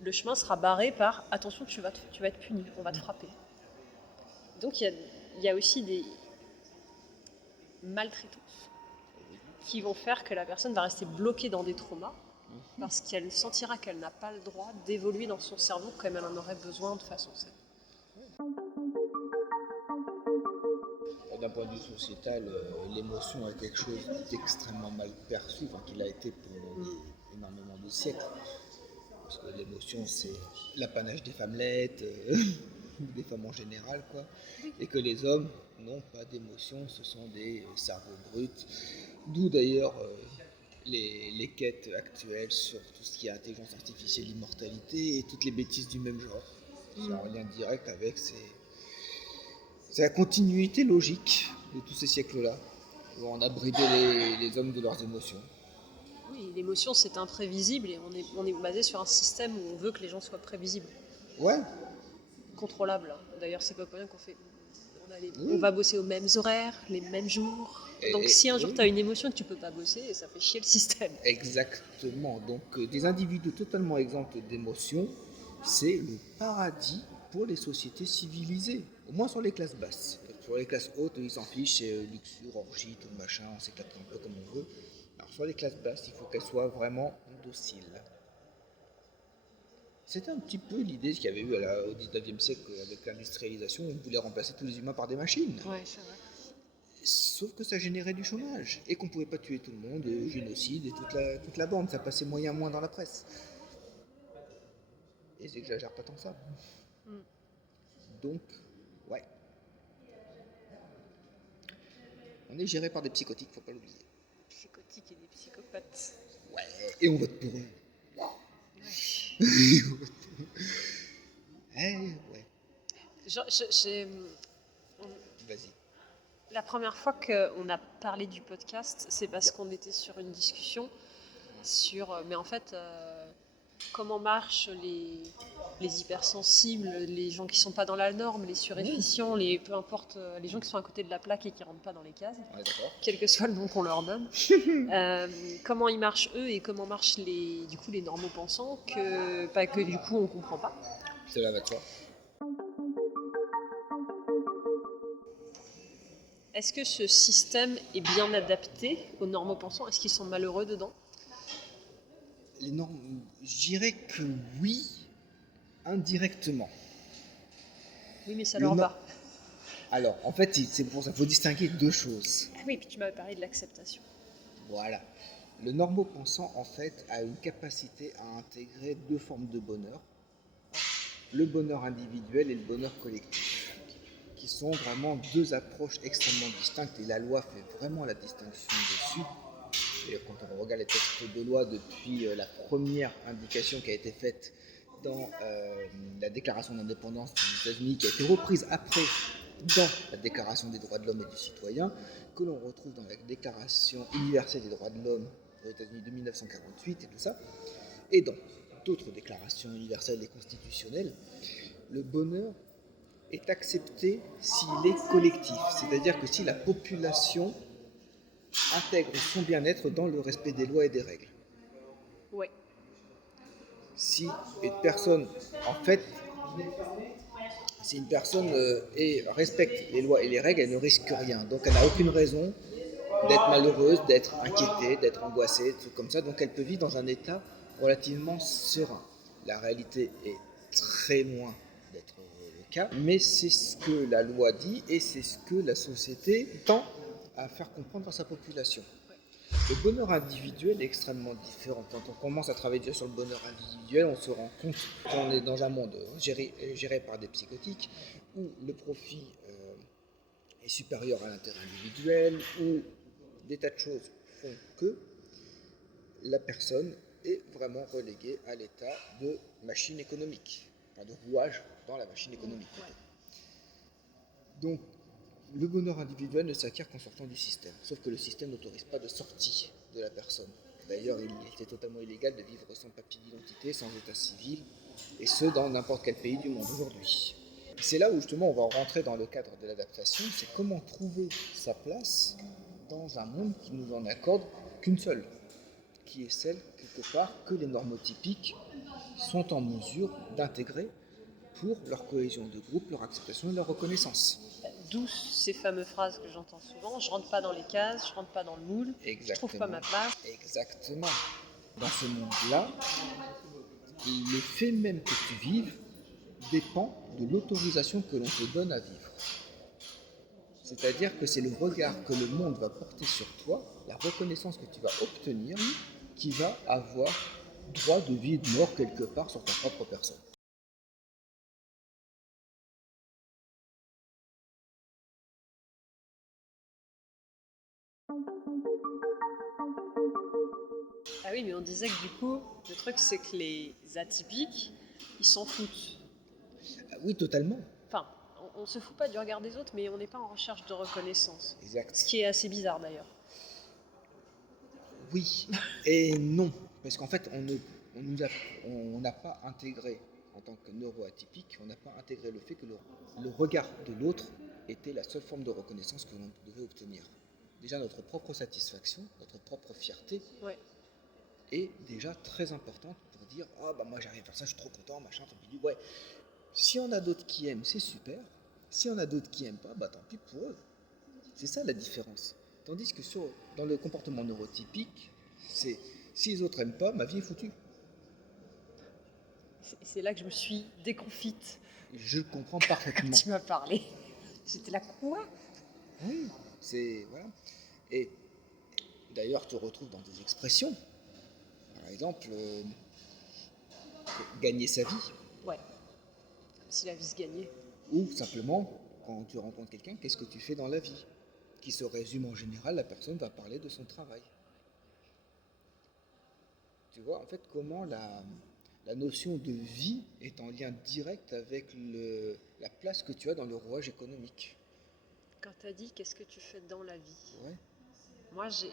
le chemin sera barré par « attention, tu vas être puni, on va te frapper ». Donc il y a aussi des maltraitances qui vont faire que la personne va rester bloquée dans des traumas parce qu'elle sentira qu'elle n'a pas le droit d'évoluer dans son cerveau comme elle en aurait besoin de façon saine. D'un point de vue sociétal, l'émotion est quelque chose d'extrêmement mal perçu, qu'il a été pendant énormément de siècles. Parce que l'émotion, c'est l'apanage des femmelettes, des femmes en général, quoi. Et que les hommes n'ont pas d'émotion, ce sont des cerveaux bruts. D'où d'ailleurs les quêtes actuelles sur tout ce qui est intelligence artificielle, immortalité et toutes les bêtises du même genre. C'est en lien direct avec c'est la continuité logique de tous ces siècles-là, où on a bridé les hommes de leurs émotions. Oui, l'émotion c'est imprévisible et on est basé sur un système où on veut que les gens soient prévisibles. Ouais. Contrôlables. D'ailleurs, c'est pas pour rien qu'on fait. On va bosser aux mêmes horaires, les mêmes jours. Donc si un jour tu as une émotion et que tu peux pas bosser, ça fait chier le système. Exactement. Donc des individus totalement exempts d'émotions, c'est le paradis pour les sociétés civilisées, au moins sur les classes basses. Sur les classes hautes, ils s'en fichent, c'est luxure, orgie, tout machin, on s'éclate un peu comme on veut. Alors sur les classes basses, il faut qu'elles soient vraiment dociles. C'était un petit peu l'idée qu'il y avait eu au 19e siècle avec l'industrialisation, on voulait remplacer tous les humains par des machines. Ouais, c'est vrai. Sauf que ça générait du chômage et qu'on pouvait pas tuer tout le monde, génocide et toute la bande, ça passait moyen moins dans la presse. Et j'exagère pas tant que ça. Donc, ouais. On est géré par des psychotiques, faut pas l'oublier. Psychotiques et des psychopathes. Ouais, et on vote pour eux. Ouais. Vas-y. La première fois qu'on a parlé du podcast, c'est parce qu'on était sur une discussion sur, mais en fait, comment marchent les hypersensibles, les gens qui sont pas dans la norme, les surefficients, peu importe, les gens qui sont à côté de la plaque et qui rentrent pas dans les cases, quel que soit le nom qu'on leur donne. Comment ils marchent eux et comment marchent les normaux-pensants que du coup on comprend pas. Cela va de soi. Est-ce que ce système est bien adapté aux normaux-pensants? Est-ce qu'ils sont malheureux dedans? Les normes, je dirais que oui, indirectement. Oui, mais ça leur va. Alors, en fait, c'est pour ça qu'il faut distinguer deux choses. Ah oui, puis tu m'avais parlé de l'acceptation. Voilà. Le normaux-pensant, en fait, a une capacité à intégrer deux formes de bonheur. Le bonheur individuel et le bonheur collectif, qui sont vraiment deux approches extrêmement distinctes, et la loi fait vraiment la distinction dessus. Et quand on regarde les textes de loi depuis la première indication qui a été faite dans la déclaration d'indépendance des États-Unis, qui a été reprise après dans la déclaration des droits de l'homme et du citoyen, que l'on retrouve dans la déclaration universelle des droits de l'homme aux États-Unis de 1948 et tout ça, et dans d'autres déclarations universelles et constitutionnelles, le bonheur est accepté s'il est collectif, c'est-à-dire que si la population intègre son bien-être dans le respect des lois et des règles. Ouais. Si une personne, en fait, si une personne respecte les lois et les règles, elle ne risque rien. Donc elle n'a aucune raison d'être malheureuse, d'être inquiétée, d'être angoissée, des trucs comme ça. Donc elle peut vivre dans un état relativement serein. La réalité est très loin d'être le cas, mais c'est ce que la loi dit et c'est ce que la société tend à faire comprendre à sa population. Le bonheur individuel est extrêmement différent. Quand on commence à travailler déjà sur le bonheur individuel, on se rend compte qu'on est dans un monde géré par des psychotiques où le profit est supérieur à l'intérêt individuel, où des tas de choses font que la personne est vraiment reléguée à l'état de machine économique, enfin de rouage dans la machine économique. Donc, le bonheur individuel ne s'acquiert qu'en sortant du système. Sauf que le système n'autorise pas de sortie de la personne. D'ailleurs, il était totalement illégal de vivre sans papier d'identité, sans état civil, et ce, dans n'importe quel pays du monde aujourd'hui. C'est là où justement on va rentrer dans le cadre de l'adaptation, c'est comment trouver sa place dans un monde qui nous en accorde qu'une seule, qui est celle, quelque part, que les normotypiques sont en mesure d'intégrer pour leur cohésion de groupe, leur acceptation et leur reconnaissance. D'où ces fameuses phrases que j'entends souvent, je rentre pas dans les cases, je rentre pas dans le moule, je trouve pas ma place. Exactement. Dans ce monde-là, le fait même que tu vives dépend de l'autorisation que l'on te donne à vivre. C'est-à-dire que c'est le regard que le monde va porter sur toi, la reconnaissance que tu vas obtenir, qui va avoir droit de vie et de mort quelque part sur ta propre personne. Ah oui, mais on disait que du coup, le truc c'est que les atypiques, ils s'en foutent. Ah oui, totalement. Enfin, on se fout pas du regard des autres, mais on n'est pas en recherche de reconnaissance. Exact. Ce qui est assez bizarre d'ailleurs. Oui et non. Parce qu'en fait, on n'a pas intégré, en tant que neuroatypique, on n'a pas intégré le fait que le regard de l'autre était la seule forme de reconnaissance que l'on devait obtenir. Déjà, notre propre satisfaction, notre propre fierté est déjà très importante pour dire « Ah, bah moi j'arrive à faire ça, je suis trop content, machin, tant pis. » Ouais, si on a d'autres qui aiment, c'est super. Si on a d'autres qui n'aiment pas, bah tant pis pour eux. C'est ça la différence. Tandis que dans le comportement neurotypique, c'est si les autres n'aiment pas, ma vie est foutue. C'est là que je me suis déconfite. Je comprends parfaitement. Quand tu m'as parlé, j'étais là quoi? Oui, c'est voilà. Et d'ailleurs, tu retrouves dans des expressions, par exemple, gagner sa vie. Ouais, comme si la vie se gagnait. Ou simplement, quand tu rencontres quelqu'un, qu'est-ce que tu fais dans la vie? Qui se résume en général, la personne va parler de son travail. Tu vois, en fait, comment la notion de vie est en lien direct avec la place que tu as dans le rouage économique. Quand tu as dit qu'est-ce que tu fais dans la vie, Ouais. moi j'ai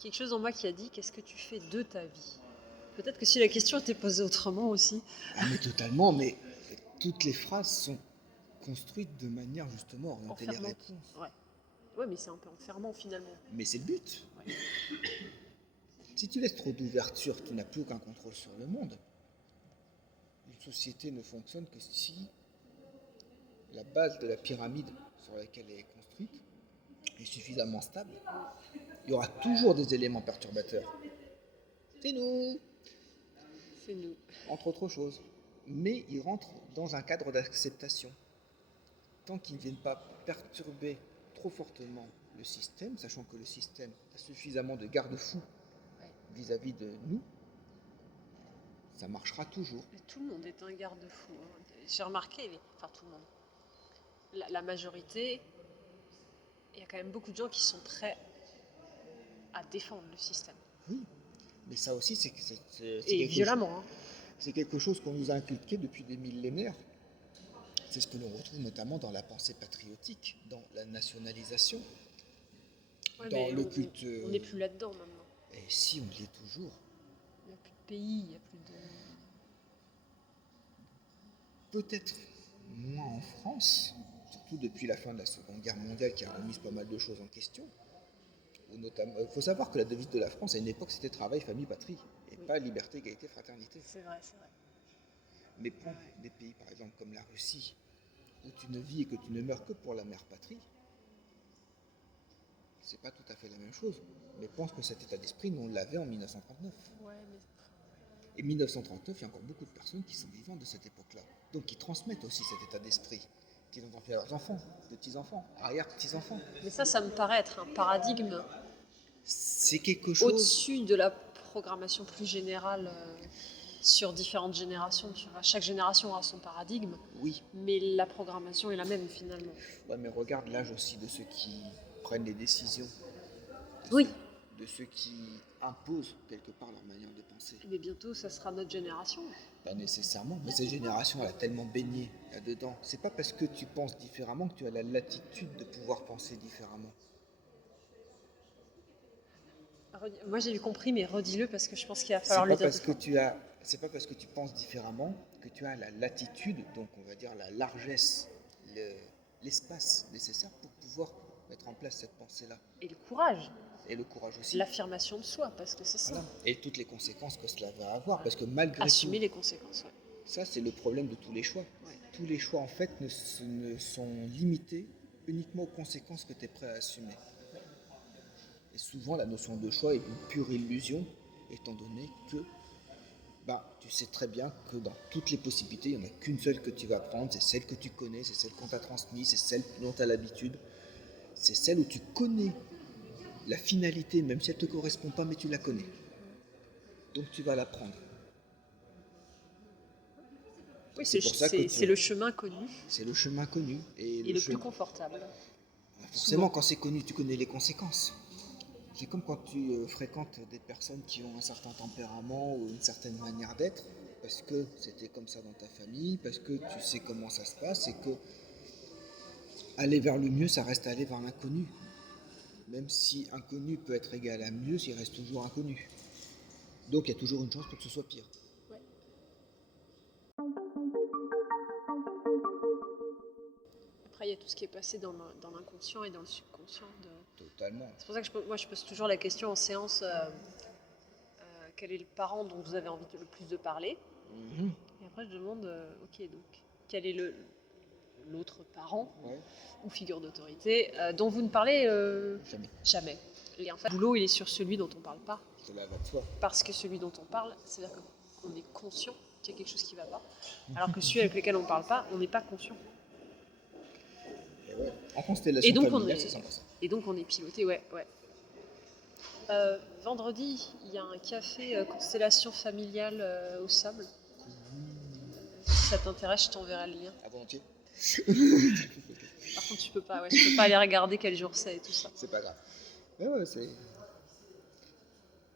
quelque chose en moi qui a dit qu'est-ce que tu fais de ta vie. Peut-être que si la question était posée autrement aussi. Ah mais totalement, mais toutes les phrases sont construites de manière justement à orienter les réponses. Ouais, mais c'est un peu enfermant finalement. Mais c'est le but. Ouais. Si tu laisses trop d'ouverture, tu n'as plus aucun contrôle sur le monde. Une société ne fonctionne que si la base de la pyramide sur laquelle elle est construite est suffisamment stable. Il y aura toujours des éléments perturbateurs. C'est nous. C'est nous. Entre autres choses. Mais ils rentrent dans un cadre d'acceptation. Tant qu'ils ne viennent pas perturber trop fortement le système, sachant que le système a suffisamment de garde-fous vis-à-vis de nous, ça marchera toujours. Mais tout le monde est un garde-fou. Hein. J'ai remarqué, enfin tout le monde, la majorité, il y a quand même beaucoup de gens qui sont prêts à défendre le système. Oui, mais ça aussi, c'est et violemment. C'est quelque chose qu'on nous a inculqué depuis des millénaires. C'est ce que l'on retrouve notamment dans la pensée patriotique, dans la nationalisation, dans le culte. On n'est plus là-dedans maintenant. Et si, on y est toujours. Il n'y a plus de pays, il n'y a plus de... Peut-être moins en France, surtout depuis la fin de la Seconde Guerre mondiale qui a remis pas mal de choses en question. Il faut savoir que la devise de la France, à une époque, c'était travail, famille, patrie, et pas liberté, égalité, fraternité. C'est vrai, c'est vrai. Mais prends des pays, par exemple, comme la Russie, où tu ne vis et que tu ne meurs que pour la mère patrie, c'est pas tout à fait la même chose. Mais pense que cet état d'esprit, nous, on l'avait en 1939. Ouais, mais... Et 1939, il y a encore beaucoup de personnes qui sont vivantes de cette époque-là. Donc qui transmettent aussi cet état d'esprit, qu'ils ont fait à leurs enfants, petits-enfants, arrière-petits-enfants. mais ça me paraît être un paradigme C'est quelque chose... au-dessus de la programmation plus générale sur différentes générations. Chaque génération a son paradigme, Oui, mais la programmation est la même finalement. ouais, mais regarde l'âge aussi de ceux qui prennent les décisions, Oui, de ceux qui imposent quelque part leur manière de penser. mais bientôt ça sera notre génération. Pas nécessairement, mais cette génération, elle a tellement baigné là-dedans. C'est pas parce que tu penses différemment que tu as la latitude de pouvoir penser différemment. Moi j'ai compris, mais redis-le parce que je pense qu'il va C'est falloir pas le dire. parce que c'est pas parce que tu penses différemment que tu as la latitude, donc on va dire la largesse, l'espace nécessaire pour pouvoir mettre en place cette pensée-là. Et le courage, Et le courage aussi. l'affirmation de soi, parce que c'est ça. Voilà. Et toutes les conséquences que cela va avoir, parce que malgré Assumer tout, les conséquences, ouais. ça c'est le problème de tous les choix. Ouais. Tous les choix en fait ne sont limités uniquement aux conséquences que tu es prêt à assumer. Et souvent la notion de choix est une pure illusion, étant donné que tu sais très bien que dans toutes les possibilités, il n'y en a qu'une seule que tu vas prendre, c'est celle que tu connais, c'est celle qu'on t'a transmise, c'est celle dont tu as l'habitude, c'est celle où tu connais la finalité, même si elle ne te correspond pas, mais tu la connais. Donc tu vas la prendre. Oui, C'est pour ça que c'est le chemin connu c'est le chemin connu. et le plus confortable. Forcément, quand c'est connu, tu connais les conséquences. C'est comme quand tu fréquentes des personnes qui ont un certain tempérament ou une certaine manière d'être, parce que c'était comme ça dans ta famille, parce que tu sais comment ça se passe, et que aller vers le mieux, ça reste aller vers l'inconnu. Même si inconnu peut être égal à mieux, il reste toujours inconnu. Donc il y a toujours une chance pour que ce soit pire. Ouais. Après, il y a tout ce qui est passé dans l'inconscient et dans le subconscient. Totalement. C'est pour ça que je pose toujours la question en séance quel est le parent dont vous avez envie le plus de parler. Et après, je demande ok, donc quel est l'autre parent ou figure d'autorité dont vous ne parlez jamais. Et en fait, le boulot, il est sur celui dont on ne parle pas. Cela va de soi. Parce que celui dont on parle, c'est-à-dire qu'on est conscient qu'il y a quelque chose qui ne va pas. Alors que celui avec lequel on ne parle pas, on n'est pas conscient. Ouais. En constellation familiale, c'est sympa ça. Et donc on est piloté, ouais. Vendredi, il y a un café constellation familiale au sable. Si ça t'intéresse, je t'enverrai le lien. À volontiers. Par contre, je peux pas aller regarder quel jour c'est et tout ça. C'est pas grave. Ouais, c'est.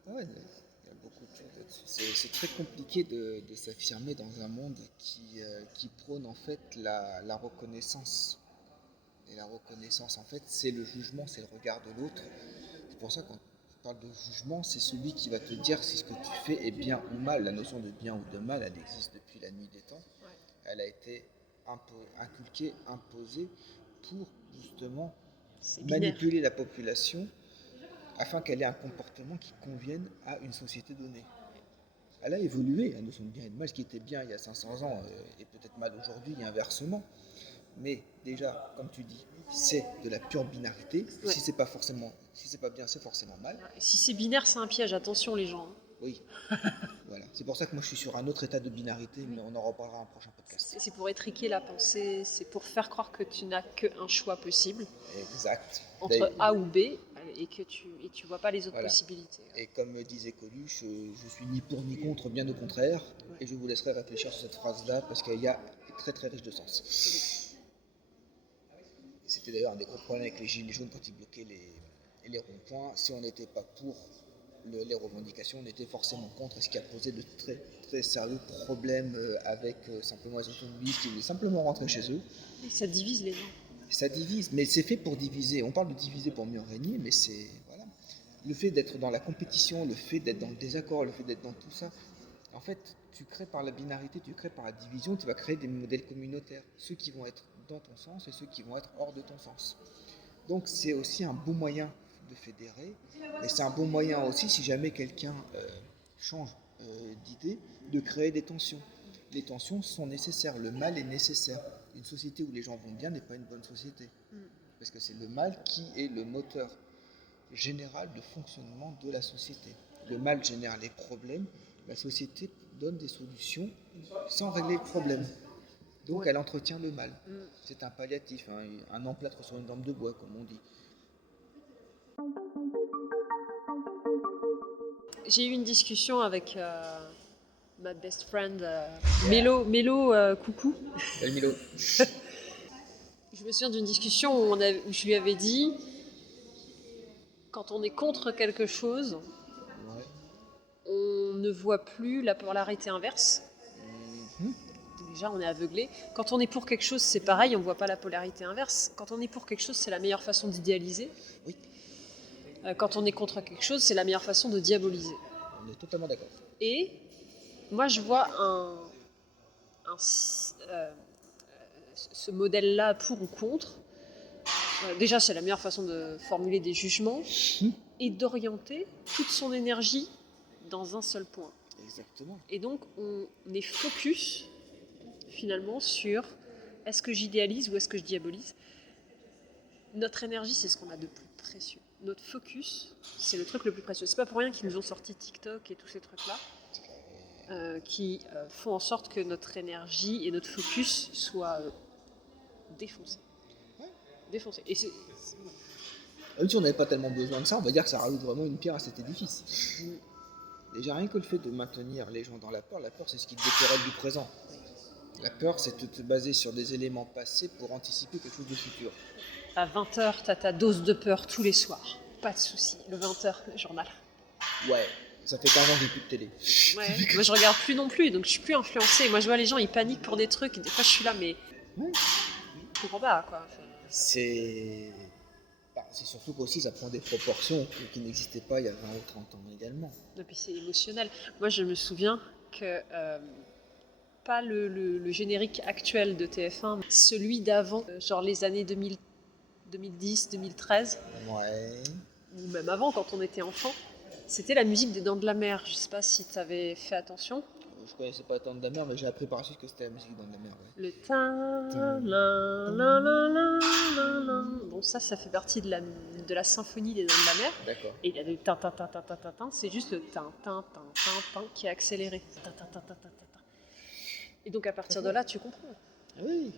Ouais, il y a beaucoup de choses là-dessus. C'est très compliqué de s'affirmer dans un monde qui prône en fait la reconnaissance. Et la reconnaissance, en fait, c'est le jugement, c'est le regard de l'autre. C'est pour ça qu'on parle de jugement, c'est celui qui va te dire si ce que tu fais est bien ou mal. La notion de bien ou de mal, elle existe depuis la nuit des temps. Ouais. Elle a été inculquée, imposée pour justement manipuler la population afin qu'elle ait un comportement qui convienne à une société donnée. Elle a évolué, la notion de bien et de mal, ce qui était bien il y a 500 ans est peut-être mal aujourd'hui, et inversement. Mais déjà, comme tu dis, c'est de la pure binarité. Ouais. Si c'est pas bien, c'est forcément mal. Si c'est binaire, c'est un piège. Attention les gens. Oui. Voilà. C'est pour ça que moi je suis sur un autre état de binarité, mais on en reparlera dans un prochain podcast. C'est pour étriquer la pensée, c'est pour faire croire que tu n'as qu'un choix possible. Exact. Entre A ou B et que tu vois pas les autres possibilités. Et comme me disait Coluche, je suis ni pour ni contre, bien au contraire. Ouais. Et je vous laisserai réfléchir sur cette phrase-là parce qu'elle est très très riche de sens. C'était d'ailleurs un des gros problèmes avec les gilets jaunes quand ils bloquaient les ronds-points. Si on n'était pas pour les revendications, on était forcément contre, ce qui a posé de très très sérieux problèmes avec simplement les automobilistes qui voulaient simplement rentrer chez eux. Et ça divise les gens. Ça divise, mais c'est fait pour diviser. On parle de diviser pour mieux régner, mais c'est... Voilà. Le fait d'être dans la compétition, le fait d'être dans le désaccord, le fait d'être dans tout ça, en fait, tu crées par la binarité, tu crées par la division, tu vas créer des modèles communautaires. Ceux qui vont être dans ton sens et ceux qui vont être hors de ton sens. Donc c'est aussi un bon moyen de fédérer. Mais c'est un bon moyen aussi, si jamais quelqu'un change d'idée, de créer des tensions. Les tensions sont nécessaires, le mal est nécessaire. Une société où les gens vont bien n'est pas une bonne société. Parce que c'est le mal qui est le moteur général de fonctionnement de la société. Le mal génère les problèmes, la société donne des solutions sans régler le problème. Donc elle entretient le mal. C'est un palliatif, hein, un emplâtre sur une lampe de bois, comme on dit. J'ai eu une discussion avec ma best friend Mélo, coucou. Salut Milo. Je me souviens d'une discussion où je lui avais dit, quand on est contre quelque chose, on ne voit plus la polarité inverse. Déjà, on est aveuglé. Quand on est pour quelque chose, c'est pareil, on ne voit pas la polarité inverse. Quand on est pour quelque chose, c'est la meilleure façon d'idéaliser. Oui. Quand on est contre quelque chose, c'est la meilleure façon de diaboliser. On est totalement d'accord. Et moi, je vois ce modèle-là pour ou contre. Déjà, c'est la meilleure façon de formuler des jugements et d'orienter toute son énergie dans un seul point. Exactement. Et donc, on est focus, finalement, sur est-ce que j'idéalise ou est-ce que je diabolise. Notre énergie, c'est ce qu'on a de plus précieux. Notre focus, c'est le truc le plus précieux. C'est pas pour rien qu'ils nous ont sorti TikTok et tous ces trucs-là, qui font en sorte que notre énergie et notre focus soient défoncés. Défoncés. Et même si on n'avait pas tellement besoin de ça, on va dire que ça rajoute vraiment une pierre à cet édifice. Déjà, rien que le fait de maintenir les gens dans la peur c'est ce qui te décorrèle du présent. La peur, c'est de te baser sur des éléments passés pour anticiper quelque chose de futur. À 20h, t'as ta dose de peur tous les soirs. Pas de souci. Le 20h, le journal. Ouais, ça fait 15 ans que j'ai plus de télé. Ouais, moi je regarde plus non plus, donc je suis plus influencée. Moi je vois les gens, ils paniquent pour des trucs, et des fois je suis là, mais... Ouais. Je comprends pas, quoi. C'est surtout qu'aussi ça prend des proportions qui n'existaient pas il y a 20 ou 30 ans également. Et puis c'est émotionnel. Moi je me souviens que... pas le générique actuel de TF1, mais celui d'avant, genre les années 2000, 2010, 2013, Ouais. ou même avant quand on était enfant, c'était la musique des Dents de la Mer. Je sais pas si tu avais fait attention. Je connaissais pas tant de la mer, mais j'ai appris par la suite que c'était la musique dans la mer. Ouais. Le tin, la, la, la, la, la, la. Bon, ça fait partie de la symphonie des Dents de la Mer. D'accord. Et il y a le tin, tin, tin, tin, tin, tin, tin, c'est juste le tin, tin, tin, tin, tin qui est accéléré. Tin, tin, tin, tin, tin, tin, tin. Et donc à partir de là, tu comprends. Oui.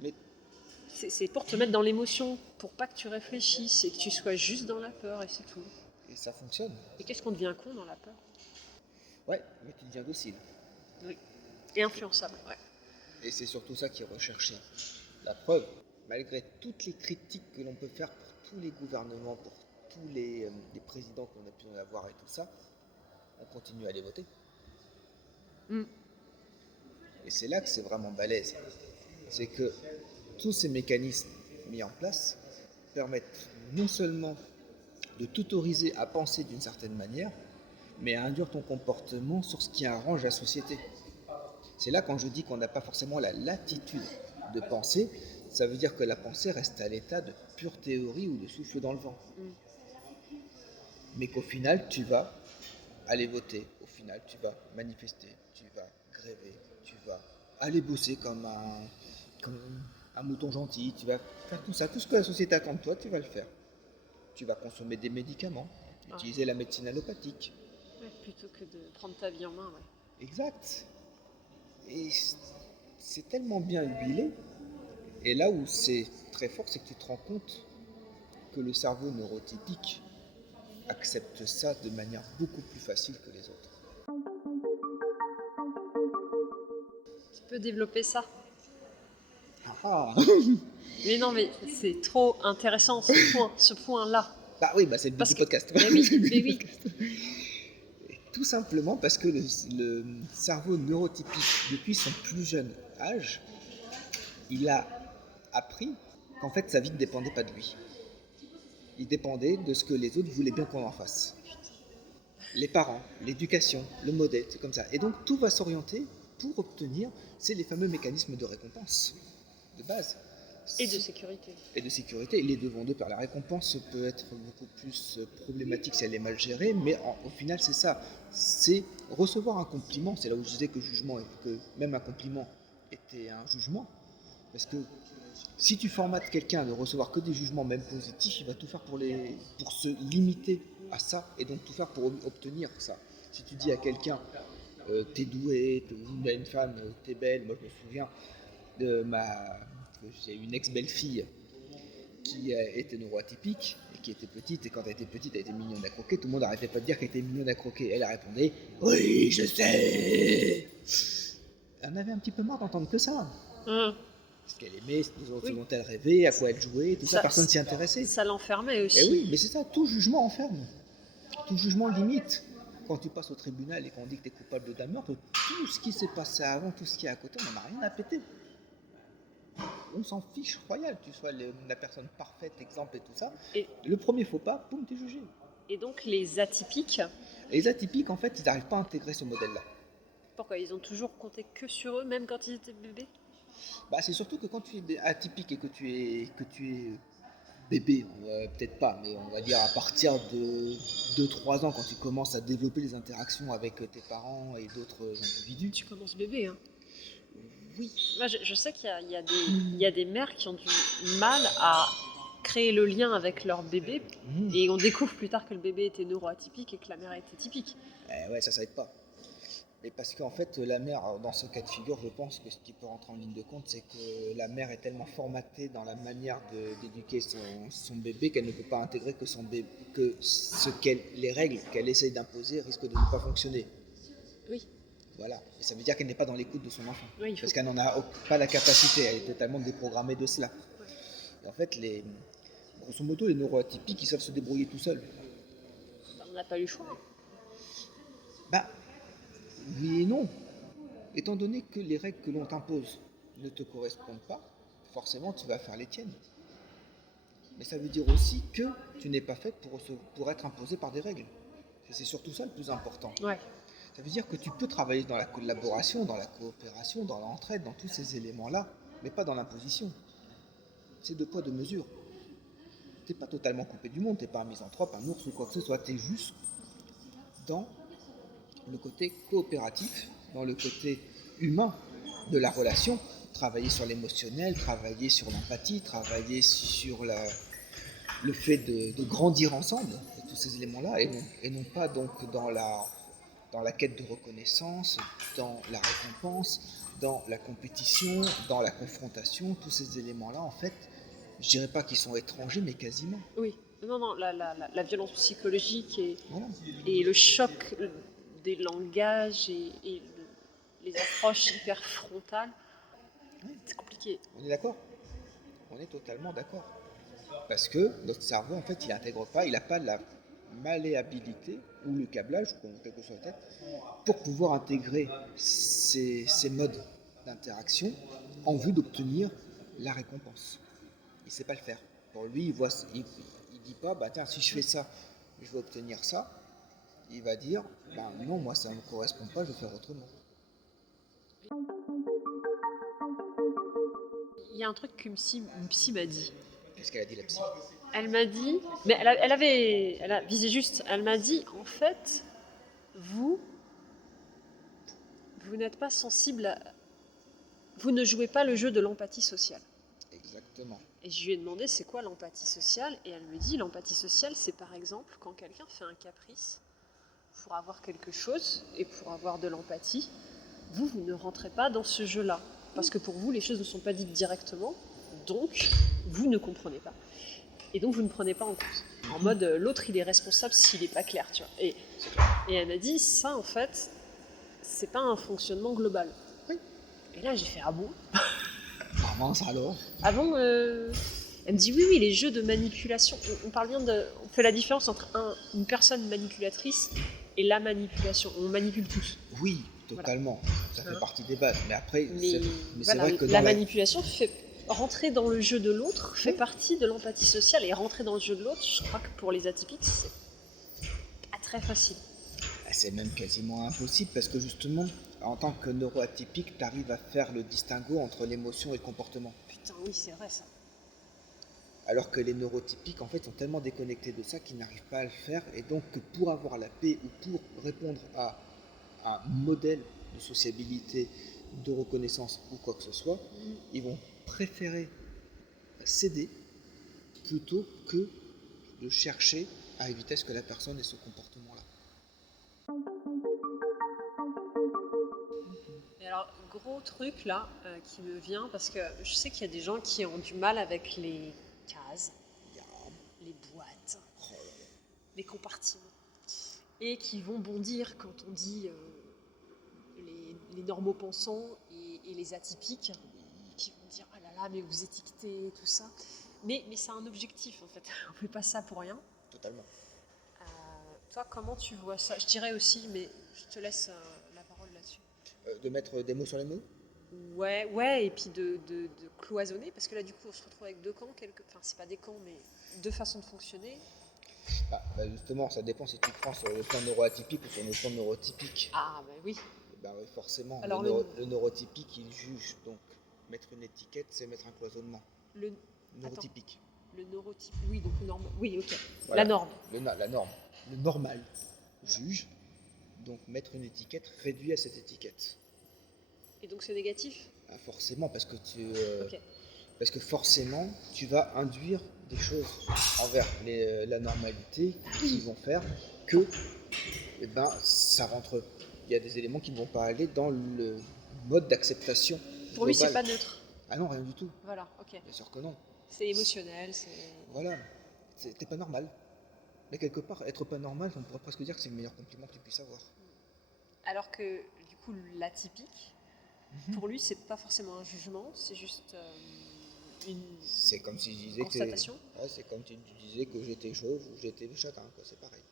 Mais C'est pour te mettre dans l'émotion, pour pas que tu réfléchisses et que tu sois juste dans la peur et c'est tout. et ça fonctionne. Et qu'est-ce qu'on devient con dans la peur? Ouais, mais tu deviens docile. Oui. Et influençable, ouais. Et c'est surtout ça qui est recherché. La preuve, malgré toutes les critiques que l'on peut faire pour tous les gouvernements, pour tous les présidents qu'on a pu en avoir et tout ça, on continue à les voter. Et c'est là que c'est vraiment balèze. C'est que tous ces mécanismes mis en place permettent non seulement de t'autoriser à penser d'une certaine manière, mais à induire ton comportement sur ce qui arrange la société. C'est là quand je dis qu'on n'a pas forcément la latitude de penser, ça veut dire que la pensée reste à l'état de pure théorie ou de souffle dans le vent. Mais qu'au final, tu vas aller voter, au final, tu vas manifester, tu vas gréver, tu vas aller bosser comme un mouton gentil, tu vas faire tout ça, tout ce que la société attend de toi, tu vas le faire. Tu vas consommer des médicaments, utiliser la médecine allopathique. Ouais, plutôt que de prendre ta vie en main, ouais. Exact. Et c'est tellement bien huilé. Et là où c'est très fort, c'est que tu te rends compte que le cerveau neurotypique accepte ça de manière beaucoup plus facile que les autres. Tu peux développer ça. Ah. Mais non, mais c'est trop intéressant ce point-là. Bah oui, c'est le but du podcast. Mais oui. Tout simplement parce que le cerveau neurotypique, depuis son plus jeune âge, il a appris qu'en fait sa vie ne dépendait pas de lui. Il dépendait de ce que les autres voulaient bien qu'on en fasse. Les parents, l'éducation, le modèle, c'est comme ça. Et donc tout va s'orienter pour obtenir, c'est les fameux mécanismes de récompense de base. Et de sécurité. Et de sécurité. Les deux vont de pair. La récompense peut être beaucoup plus problématique si elle est mal gérée, mais au final, c'est ça. C'est recevoir un compliment. C'est là où je disais que même un compliment était un jugement. Parce que si tu formates quelqu'un de recevoir que des jugements, même positifs, il va tout faire pour se limiter à ça et donc tout faire pour obtenir ça. Si tu dis à quelqu'un, t'es doué, à une femme, t'es belle, moi je me souviens que j'ai une ex-belle-fille qui était neuroatypique et qui était petite, et quand elle était petite, elle était mignonne à croquer. Tout le monde n'arrêtait pas de dire qu'elle était mignonne à croquer. Elle a répondu oui, je sais. On avait un petit peu marre d'entendre que ça. Ce qu'elle aimait, ce dont elle rêvait, à quoi elle jouait, tout ça, personne s'y intéressait. Ça l'enfermait aussi. Et oui, mais c'est ça, tout jugement enferme. Tout jugement limite. Quand tu passes au tribunal et qu'on dit que tu es coupable d'un meurtre, tout ce qui s'est passé avant, tout ce qui est à côté, on n'en a rien à péter. On s'en fiche royal, tu sois la personne parfaite, exemple et tout ça. Et le premier faux pas, boum, t'es jugé. Et donc les atypiques. Les atypiques, en fait, ils n'arrivent pas à intégrer ce modèle-là. Pourquoi? Ils ont toujours compté que sur eux, même quand ils étaient bébés? C'est surtout que quand tu es atypique et que tu es bébé, peut-être pas, mais on va dire à partir de 2-3 ans, quand tu commences à développer les interactions avec tes parents et d'autres individus. Tu commences bébé, hein? Oui. Moi, je sais qu'il y a des mères qui ont du mal à créer le lien avec leur bébé, et on découvre plus tard que le bébé était neuroatypique et que la mère était typique. Ouais, ça aide pas. Et parce qu'en fait, la mère, dans ce cas de figure, je pense que ce qui peut rentrer en ligne de compte, c'est que la mère est tellement formatée dans la manière d'éduquer son bébé qu'elle ne peut pas intégrer que les règles qu'elle essaye d'imposer risquent de ne pas fonctionner. Oui. Voilà. Et ça veut dire qu'elle n'est pas dans l'écoute de son enfant. Oui, parce qu'elle n'en a pas la capacité, elle est totalement déprogrammée de cela. Ouais. Et en fait, grosso modo, les neuroatypiques, ils savent se débrouiller tout seuls. On n'a pas eu le choix. Oui et non. Étant donné que les règles que l'on t'impose ne te correspondent pas, forcément tu vas faire les tiennes. Mais ça veut dire aussi que tu n'es pas faite pour être imposée par des règles. C'est surtout ça le plus important. Ouais. Ça veut dire que tu peux travailler dans la collaboration, dans la coopération, dans l'entraide, dans tous ces éléments-là, mais pas dans l'imposition. C'est deux poids, deux mesures. Tu n'es pas totalement coupé du monde, tu n'es pas un misanthrope, un ours ou quoi que ce soit, tu es juste dans le côté coopératif, dans le côté humain de la relation, travailler sur l'émotionnel, travailler sur l'empathie, travailler sur le fait de grandir ensemble, et tous ces éléments-là, et non pas donc dans la quête de reconnaissance, dans la récompense, dans la compétition, dans la confrontation, tous ces éléments-là, en fait, je dirais pas qu'ils sont étrangers, mais quasiment. Oui, non, la violence psychologique Voilà. et le choc des langages et les approches hyper frontales, c'est compliqué. On est d'accord? On est totalement d'accord. Parce que notre cerveau, en fait, il n'intègre pas, il n'a pas la malléabilité ou le câblage, quelle que soit la tête, pour pouvoir intégrer ces modes d'interaction en vue d'obtenir la récompense. Il ne sait pas le faire. Pour lui, il dit pas, tiens, si je fais ça, je vais obtenir ça. Il va dire, non, moi ça ne me correspond pas, je vais faire autrement. Il y a un truc qu'une psy m'a dit. Qu'est-ce qu'elle a dit, la psy? Elle m'a dit, mais elle a visé juste, elle m'a dit, en fait, vous n'êtes pas sensible vous ne jouez pas le jeu de l'empathie sociale. Exactement. Et je lui ai demandé c'est quoi l'empathie sociale, et elle me dit l'empathie sociale c'est par exemple quand quelqu'un fait un caprice pour avoir quelque chose et pour avoir de l'empathie, vous ne rentrez pas dans ce jeu-là. Parce que pour vous, les choses ne sont pas dites directement, donc vous ne comprenez pas. Et donc vous ne prenez pas en compte. En mode, l'autre il est responsable s'il n'est pas clair, tu vois. Et elle m'a dit, ça en fait, c'est pas un fonctionnement global. Oui. Et là j'ai fait, ah bon? Mince alors. Ah bon Elle me dit, oui, les jeux de manipulation, on fait la différence entre une personne manipulatrice et la manipulation. On manipule tous. Oui, totalement. Voilà. Ça fait partie des bases. Mais après, mais voilà, c'est vrai que la manipulation fait rentrer dans le jeu de l'autre, fait partie de l'empathie sociale. Et rentrer dans le jeu de l'autre, je crois que pour les atypiques, c'est pas très facile. C'est même quasiment impossible parce que justement, en tant que neuroatypique, tu arrives à faire le distinguo entre l'émotion et le comportement. Putain, oui, c'est vrai ça. Alors que les neurotypiques, en fait, sont tellement déconnectés de ça qu'ils n'arrivent pas à le faire. Et donc, que pour avoir la paix ou pour répondre à un modèle de sociabilité, de reconnaissance ou quoi que ce soit, ils vont préférer céder plutôt que de chercher à éviter ce que la personne ait ce comportement-là. Et alors, gros truc là qui me vient, parce que je sais qu'il y a des gens qui ont du mal avec les cases, les boîtes, les compartiments, et qui vont bondir quand on dit les normaux-pensants et les atypiques, qui vont dire « Ah là là, mais vous étiquetez tout ça ». Mais c'est un objectif en fait, on ne fait pas ça pour rien. Totalement. Toi, comment tu vois ça? Je dirais aussi, mais je te laisse la parole là-dessus. De mettre des mots sur les mots. Ouais, et puis de cloisonner, parce que là, du coup, on se retrouve avec deux camps, enfin, c'est pas des camps, mais deux façons de fonctionner. Justement, ça dépend si tu prends sur le plan neuroatypique ou sur le plan neurotypique. Ah, bah oui. Oui, forcément, Alors, le neurotypique, il juge. Donc, mettre une étiquette, c'est mettre un cloisonnement. Neurotypique. Attends, le neurotype, oui, donc norme. Oui, ok. Voilà. La norme. La norme. Le normal juge. Donc, mettre une étiquette réduit à cette étiquette. Et donc, c'est négatif? Forcément, parce que Ok. parce que forcément, tu vas induire des choses envers la normalité qui vont faire que ça rentre. Il y a des éléments qui ne vont pas aller dans le mode d'acceptation. Pour lui, c'est pas neutre. Ah non, rien du tout. Voilà, ok. Bien sûr que non. C'est émotionnel, c'est. Voilà. T'es pas normal. Mais quelque part, être pas normal, on pourrait presque dire que c'est le meilleur compliment que tu puisses avoir. Alors que, du coup, l'atypique, pour lui, c'est pas forcément un jugement, c'est juste une c'est comme si je disais constatation. C'est comme si tu disais que j'étais chauve ou j'étais châtain, c'est pareil.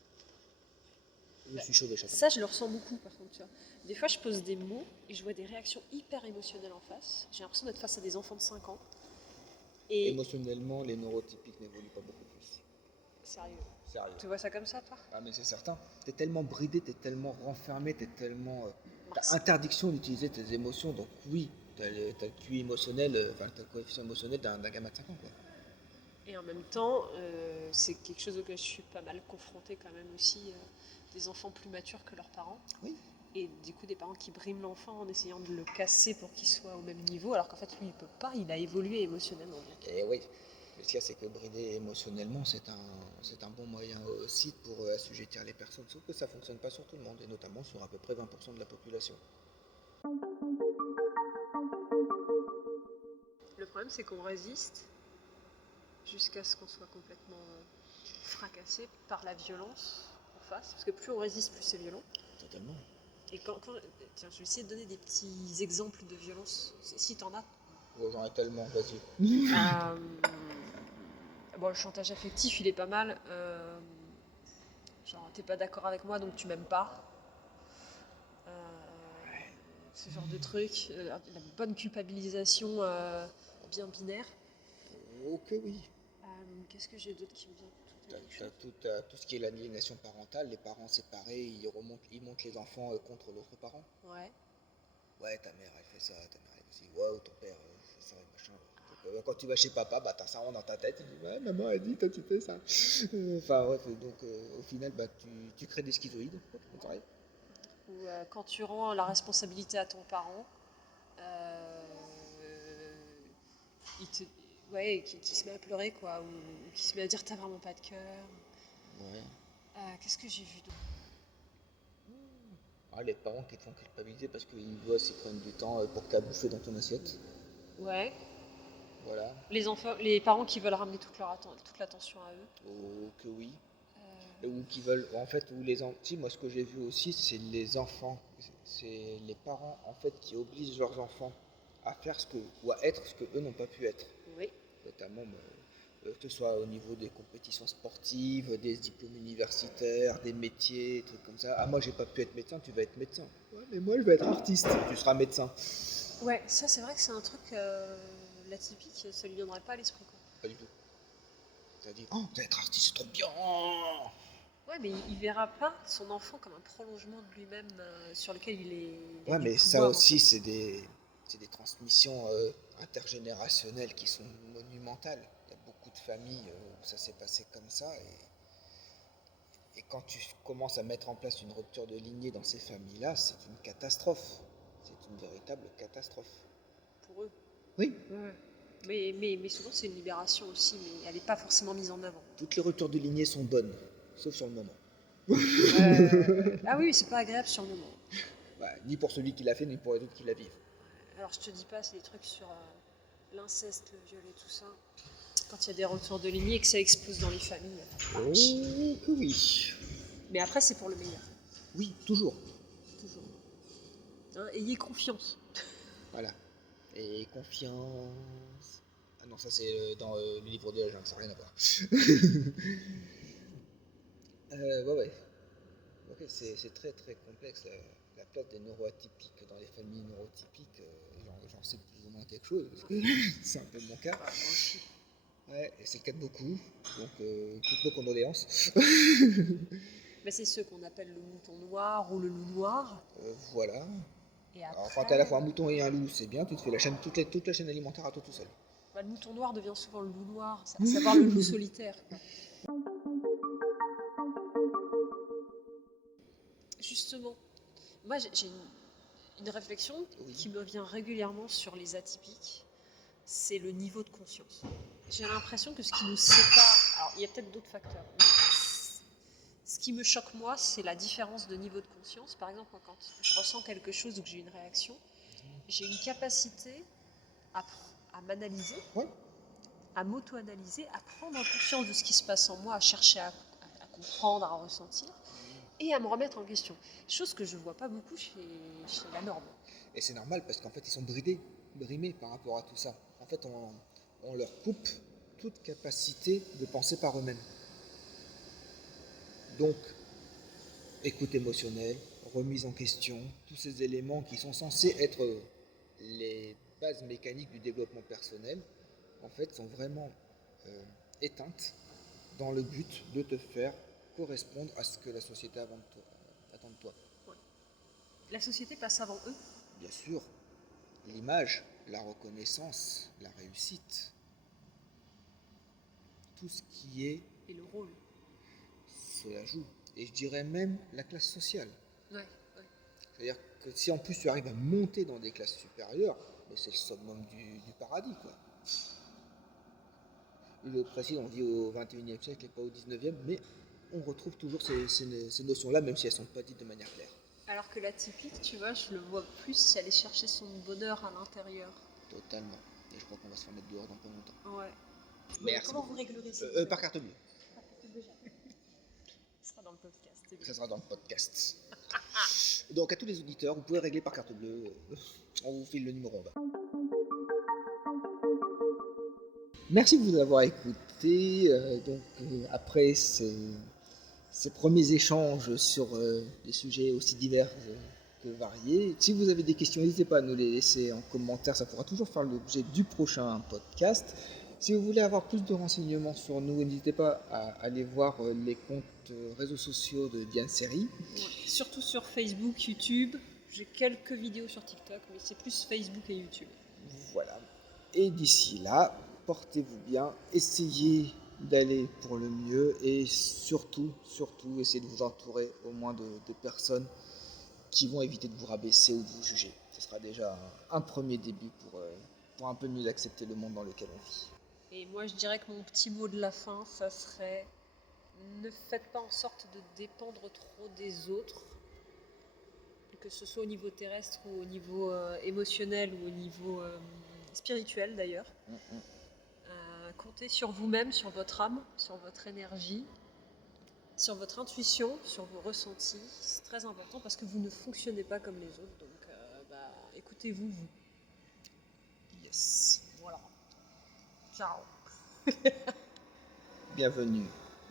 Je suis chauve et châtain. Ça, je le ressens beaucoup, par contre. Tu vois. Des fois, je pose des mots et je vois des réactions hyper émotionnelles en face. J'ai l'impression d'être face à des enfants de 5 ans. Et... Émotionnellement, les neurotypiques n'évoluent pas beaucoup plus. Sérieux. Tu vois ça comme ça, toi? Ah, mais c'est certain. T'es tellement bridé, t'es tellement renfermé, t'es tellement... t'as interdiction d'utiliser tes émotions, donc oui, t'as le QI émotionnel, t'as le coefficient émotionnel d'un gamin de 5 ans, quoi. Et en même temps, c'est quelque chose auquel je suis pas mal confrontée quand même aussi, des enfants plus matures que leurs parents. Oui. Et du coup, des parents qui briment l'enfant en essayant de le casser pour qu'il soit au même niveau, alors qu'en fait, lui, il peut pas, il a évolué émotionnellement. Et oui. Mais ce qu'il y a, c'est que brider émotionnellement, c'est un bon moyen aussi pour assujettir les personnes. Sauf que ça ne fonctionne pas sur tout le monde, et notamment sur à peu près 20% de la population. Le problème, c'est qu'on résiste jusqu'à ce qu'on soit complètement fracassé par la violence en face. Parce que plus on résiste, plus c'est violent. Totalement. Et tiens, je vais essayer de donner des petits exemples de violence, si t'en as. Oh, j'en ai tellement, vas-y. Bon, le chantage affectif, il est pas mal. Genre, t'es pas d'accord avec moi, donc tu m'aimes pas. Ce genre de truc. La bonne culpabilisation bien binaire. Ok, oui. Qu'est-ce que j'ai d'autre qui me vient? T'as tout ce qui est l'aliénation parentale, les parents séparés, ils montent les enfants contre l'autre parent. Ouais, ta mère elle fait ça, ta mère elle aussi, ouais, ton père fait ça, machin. Donc, quand tu vas chez papa, t'as ça dans ta tête, tu dis ouais, maman a dit, toi tu fais ça. Donc au final, tu crées des schizoïdes, Ou quand tu rends la responsabilité à ton parent, qui se met à pleurer, quoi, ou qui se met à dire t'as vraiment pas de cœur. Ouais. Qu'est-ce que j'ai vu d'autre? Les parents qui te font culpabiliser parce qu'ils doivent s'y prendre du temps pour que tu as bouffé dans ton assiette. Ouais. Voilà. Les parents qui veulent ramener toute l'attention à eux. Oh, que oui. Ou qui veulent, en fait, ou les enfants. Si, moi, ce que j'ai vu aussi, c'est les enfants. C'est les parents, en fait, qui obligent leurs enfants à faire ou à être ce que eux n'ont pas pu être. Oui. Notamment, que ce soit au niveau des compétitions sportives, des diplômes universitaires, des métiers, des trucs comme ça. Ah, moi, j'ai pas pu être médecin, tu vas être médecin. Ouais, mais moi, je vais être artiste, tu seras médecin. Ouais, ça, c'est vrai que c'est un truc, l'atypique, ça lui viendrait pas à l'esprit, quoi. Pas du tout. T'as dit, oh, être artiste, c'est trop bien. Ouais, mais il verra pas son enfant comme un prolongement de lui-même sur lequel il est. Ouais, mais ça aussi, c'est des transmissions intergénérationnelles qui sont monumentales. Il y a beaucoup de famille où ça s'est passé comme ça. Et quand tu commences à mettre en place une rupture de lignée dans ces familles-là, c'est une catastrophe. C'est une véritable catastrophe. Pour eux. Oui. Ouais. Mais souvent, c'est une libération aussi, mais elle n'est pas forcément mise en avant. Toutes les ruptures de lignée sont bonnes, sauf sur le moment. Ah oui, c'est pas agréable sur le moment. Ni pour celui qui l'a fait, ni pour les autres qui la vivent. Alors, je te dis pas, c'est des trucs sur l'inceste, le viol et tout ça. Quand il y a des retours de lignée et que ça explose dans les familles. Oh, que oui. Mais après, c'est pour le meilleur. Oui, toujours. Toujours. Hein, ayez confiance. Voilà. Et confiance. Ah non, ça c'est dans le livre de la jungle, ça n'a rien à voir. Ouais. Ok, c'est très très complexe. La place des neuroatypiques dans les familles neurotypiques, j'en sais plus ou moins quelque chose, parce que c'est un peu mon cas. Moi aussi. Ouais, et c'est le cas de beaucoup, donc toutes nos condoléances. C'est ceux qu'on appelle le mouton noir ou le loup noir. Voilà. Et après, Alors quand t'es à la fois un mouton et un loup, c'est bien, tu te fais toute la chaîne alimentaire à toi tout seul. Le mouton noir devient souvent le loup noir, à savoir le loup solitaire. Quoi. Justement, moi j'ai une réflexion qui me vient régulièrement sur les atypiques, c'est le niveau de conscience. J'ai l'impression que ce qui nous sépare, alors il y a peut-être d'autres facteurs, mais ce qui me choque moi, c'est la différence de niveau de conscience. Par exemple, moi, quand je ressens quelque chose ou que j'ai une réaction, j'ai une capacité à m'analyser, à m'auto-analyser, à prendre conscience de ce qui se passe en moi, à chercher à comprendre, à ressentir, et à me remettre en question. Chose que je ne vois pas beaucoup chez la norme. Et c'est normal parce qu'en fait, ils sont brimés par rapport à tout ça. En fait, on leur coupe toute capacité de penser par eux-mêmes. Donc, écoute émotionnelle, remise en question, tous ces éléments qui sont censés être les bases mécaniques du développement personnel, en fait, sont vraiment éteintes dans le but de te faire correspondre à ce que la société attend de toi. Ouais. La société passe avant eux. Bien sûr, l'image, la reconnaissance, la réussite, tout ce qui est... Et le rôle. Cela joue. Et je dirais même la classe sociale. Ouais. C'est-à-dire que si en plus tu arrives à monter dans des classes supérieures, c'est le summum du paradis, quoi. Je précise, on vit au 21e siècle et pas au 19e, mais on retrouve toujours ces notions-là, même si elles ne sont pas dites de manière claire. Alors que l'atypique, tu vois, je le vois plus aller chercher son bonheur à l'intérieur. Totalement. Et je crois qu'on va se faire mettre dehors dans pas longtemps. Ouais. Merci. Comment vous réglerez ça Par carte bleue. Ça sera dans le podcast. Ça sera dans le podcast. Donc à tous les auditeurs, vous pouvez régler par carte bleue. On vous file le numéro en bas. Merci de vous avoir écouté. Après ces premiers échanges sur des sujets aussi divers que variés, si vous avez des questions, n'hésitez pas à nous les laisser en commentaire. Ça pourra toujours faire l'objet du prochain podcast. Si vous voulez avoir plus de renseignements sur nous, n'hésitez pas à aller voir les comptes réseaux sociaux de Diane Seri. Ouais, surtout sur Facebook, YouTube. J'ai quelques vidéos sur TikTok, mais c'est plus Facebook et YouTube. Voilà. Et d'ici là, portez-vous bien, essayez d'aller pour le mieux et surtout, essayez de vous entourer au moins de personnes qui vont éviter de vous rabaisser ou de vous juger. Ce sera déjà un premier début pour un peu mieux accepter le monde dans lequel on vit. Et moi, je dirais que mon petit mot de la fin, ça serait ne faites pas en sorte de dépendre trop des autres, que ce soit au niveau terrestre ou au niveau émotionnel ou au niveau spirituel d'ailleurs. Comptez sur vous-même, sur votre âme, sur votre énergie, sur votre intuition, sur vos ressentis. C'est très important parce que vous ne fonctionnez pas comme les autres. Donc, écoutez-vous, vous. Yes. Voilà. Ciao. Bienvenue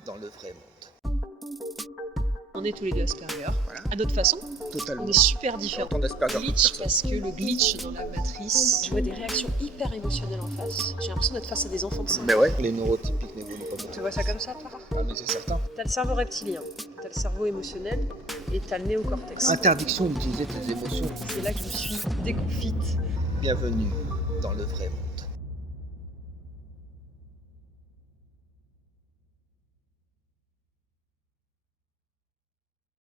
dans le vrai monde. On est tous les deux Asperger, Voilà. à notre façon. Totalement. On est super différents. Autant d'Asperger que Glitch, personne. parce que le glitch dans la matrice, je vois des réactions hyper émotionnelles en face. J'ai l'impression d'être face à des enfants de 5 ans. Ben ouais, les neurotypiques n'évoluent pas beaucoup. Tu vois ça comme ça, toi? Ah mais c'est certain. T'as le cerveau reptilien, t'as le cerveau émotionnel et t'as le néocortex. Interdiction d'utiliser tes émotions. C'est là que je suis déconfite. Bienvenue dans le vrai monde.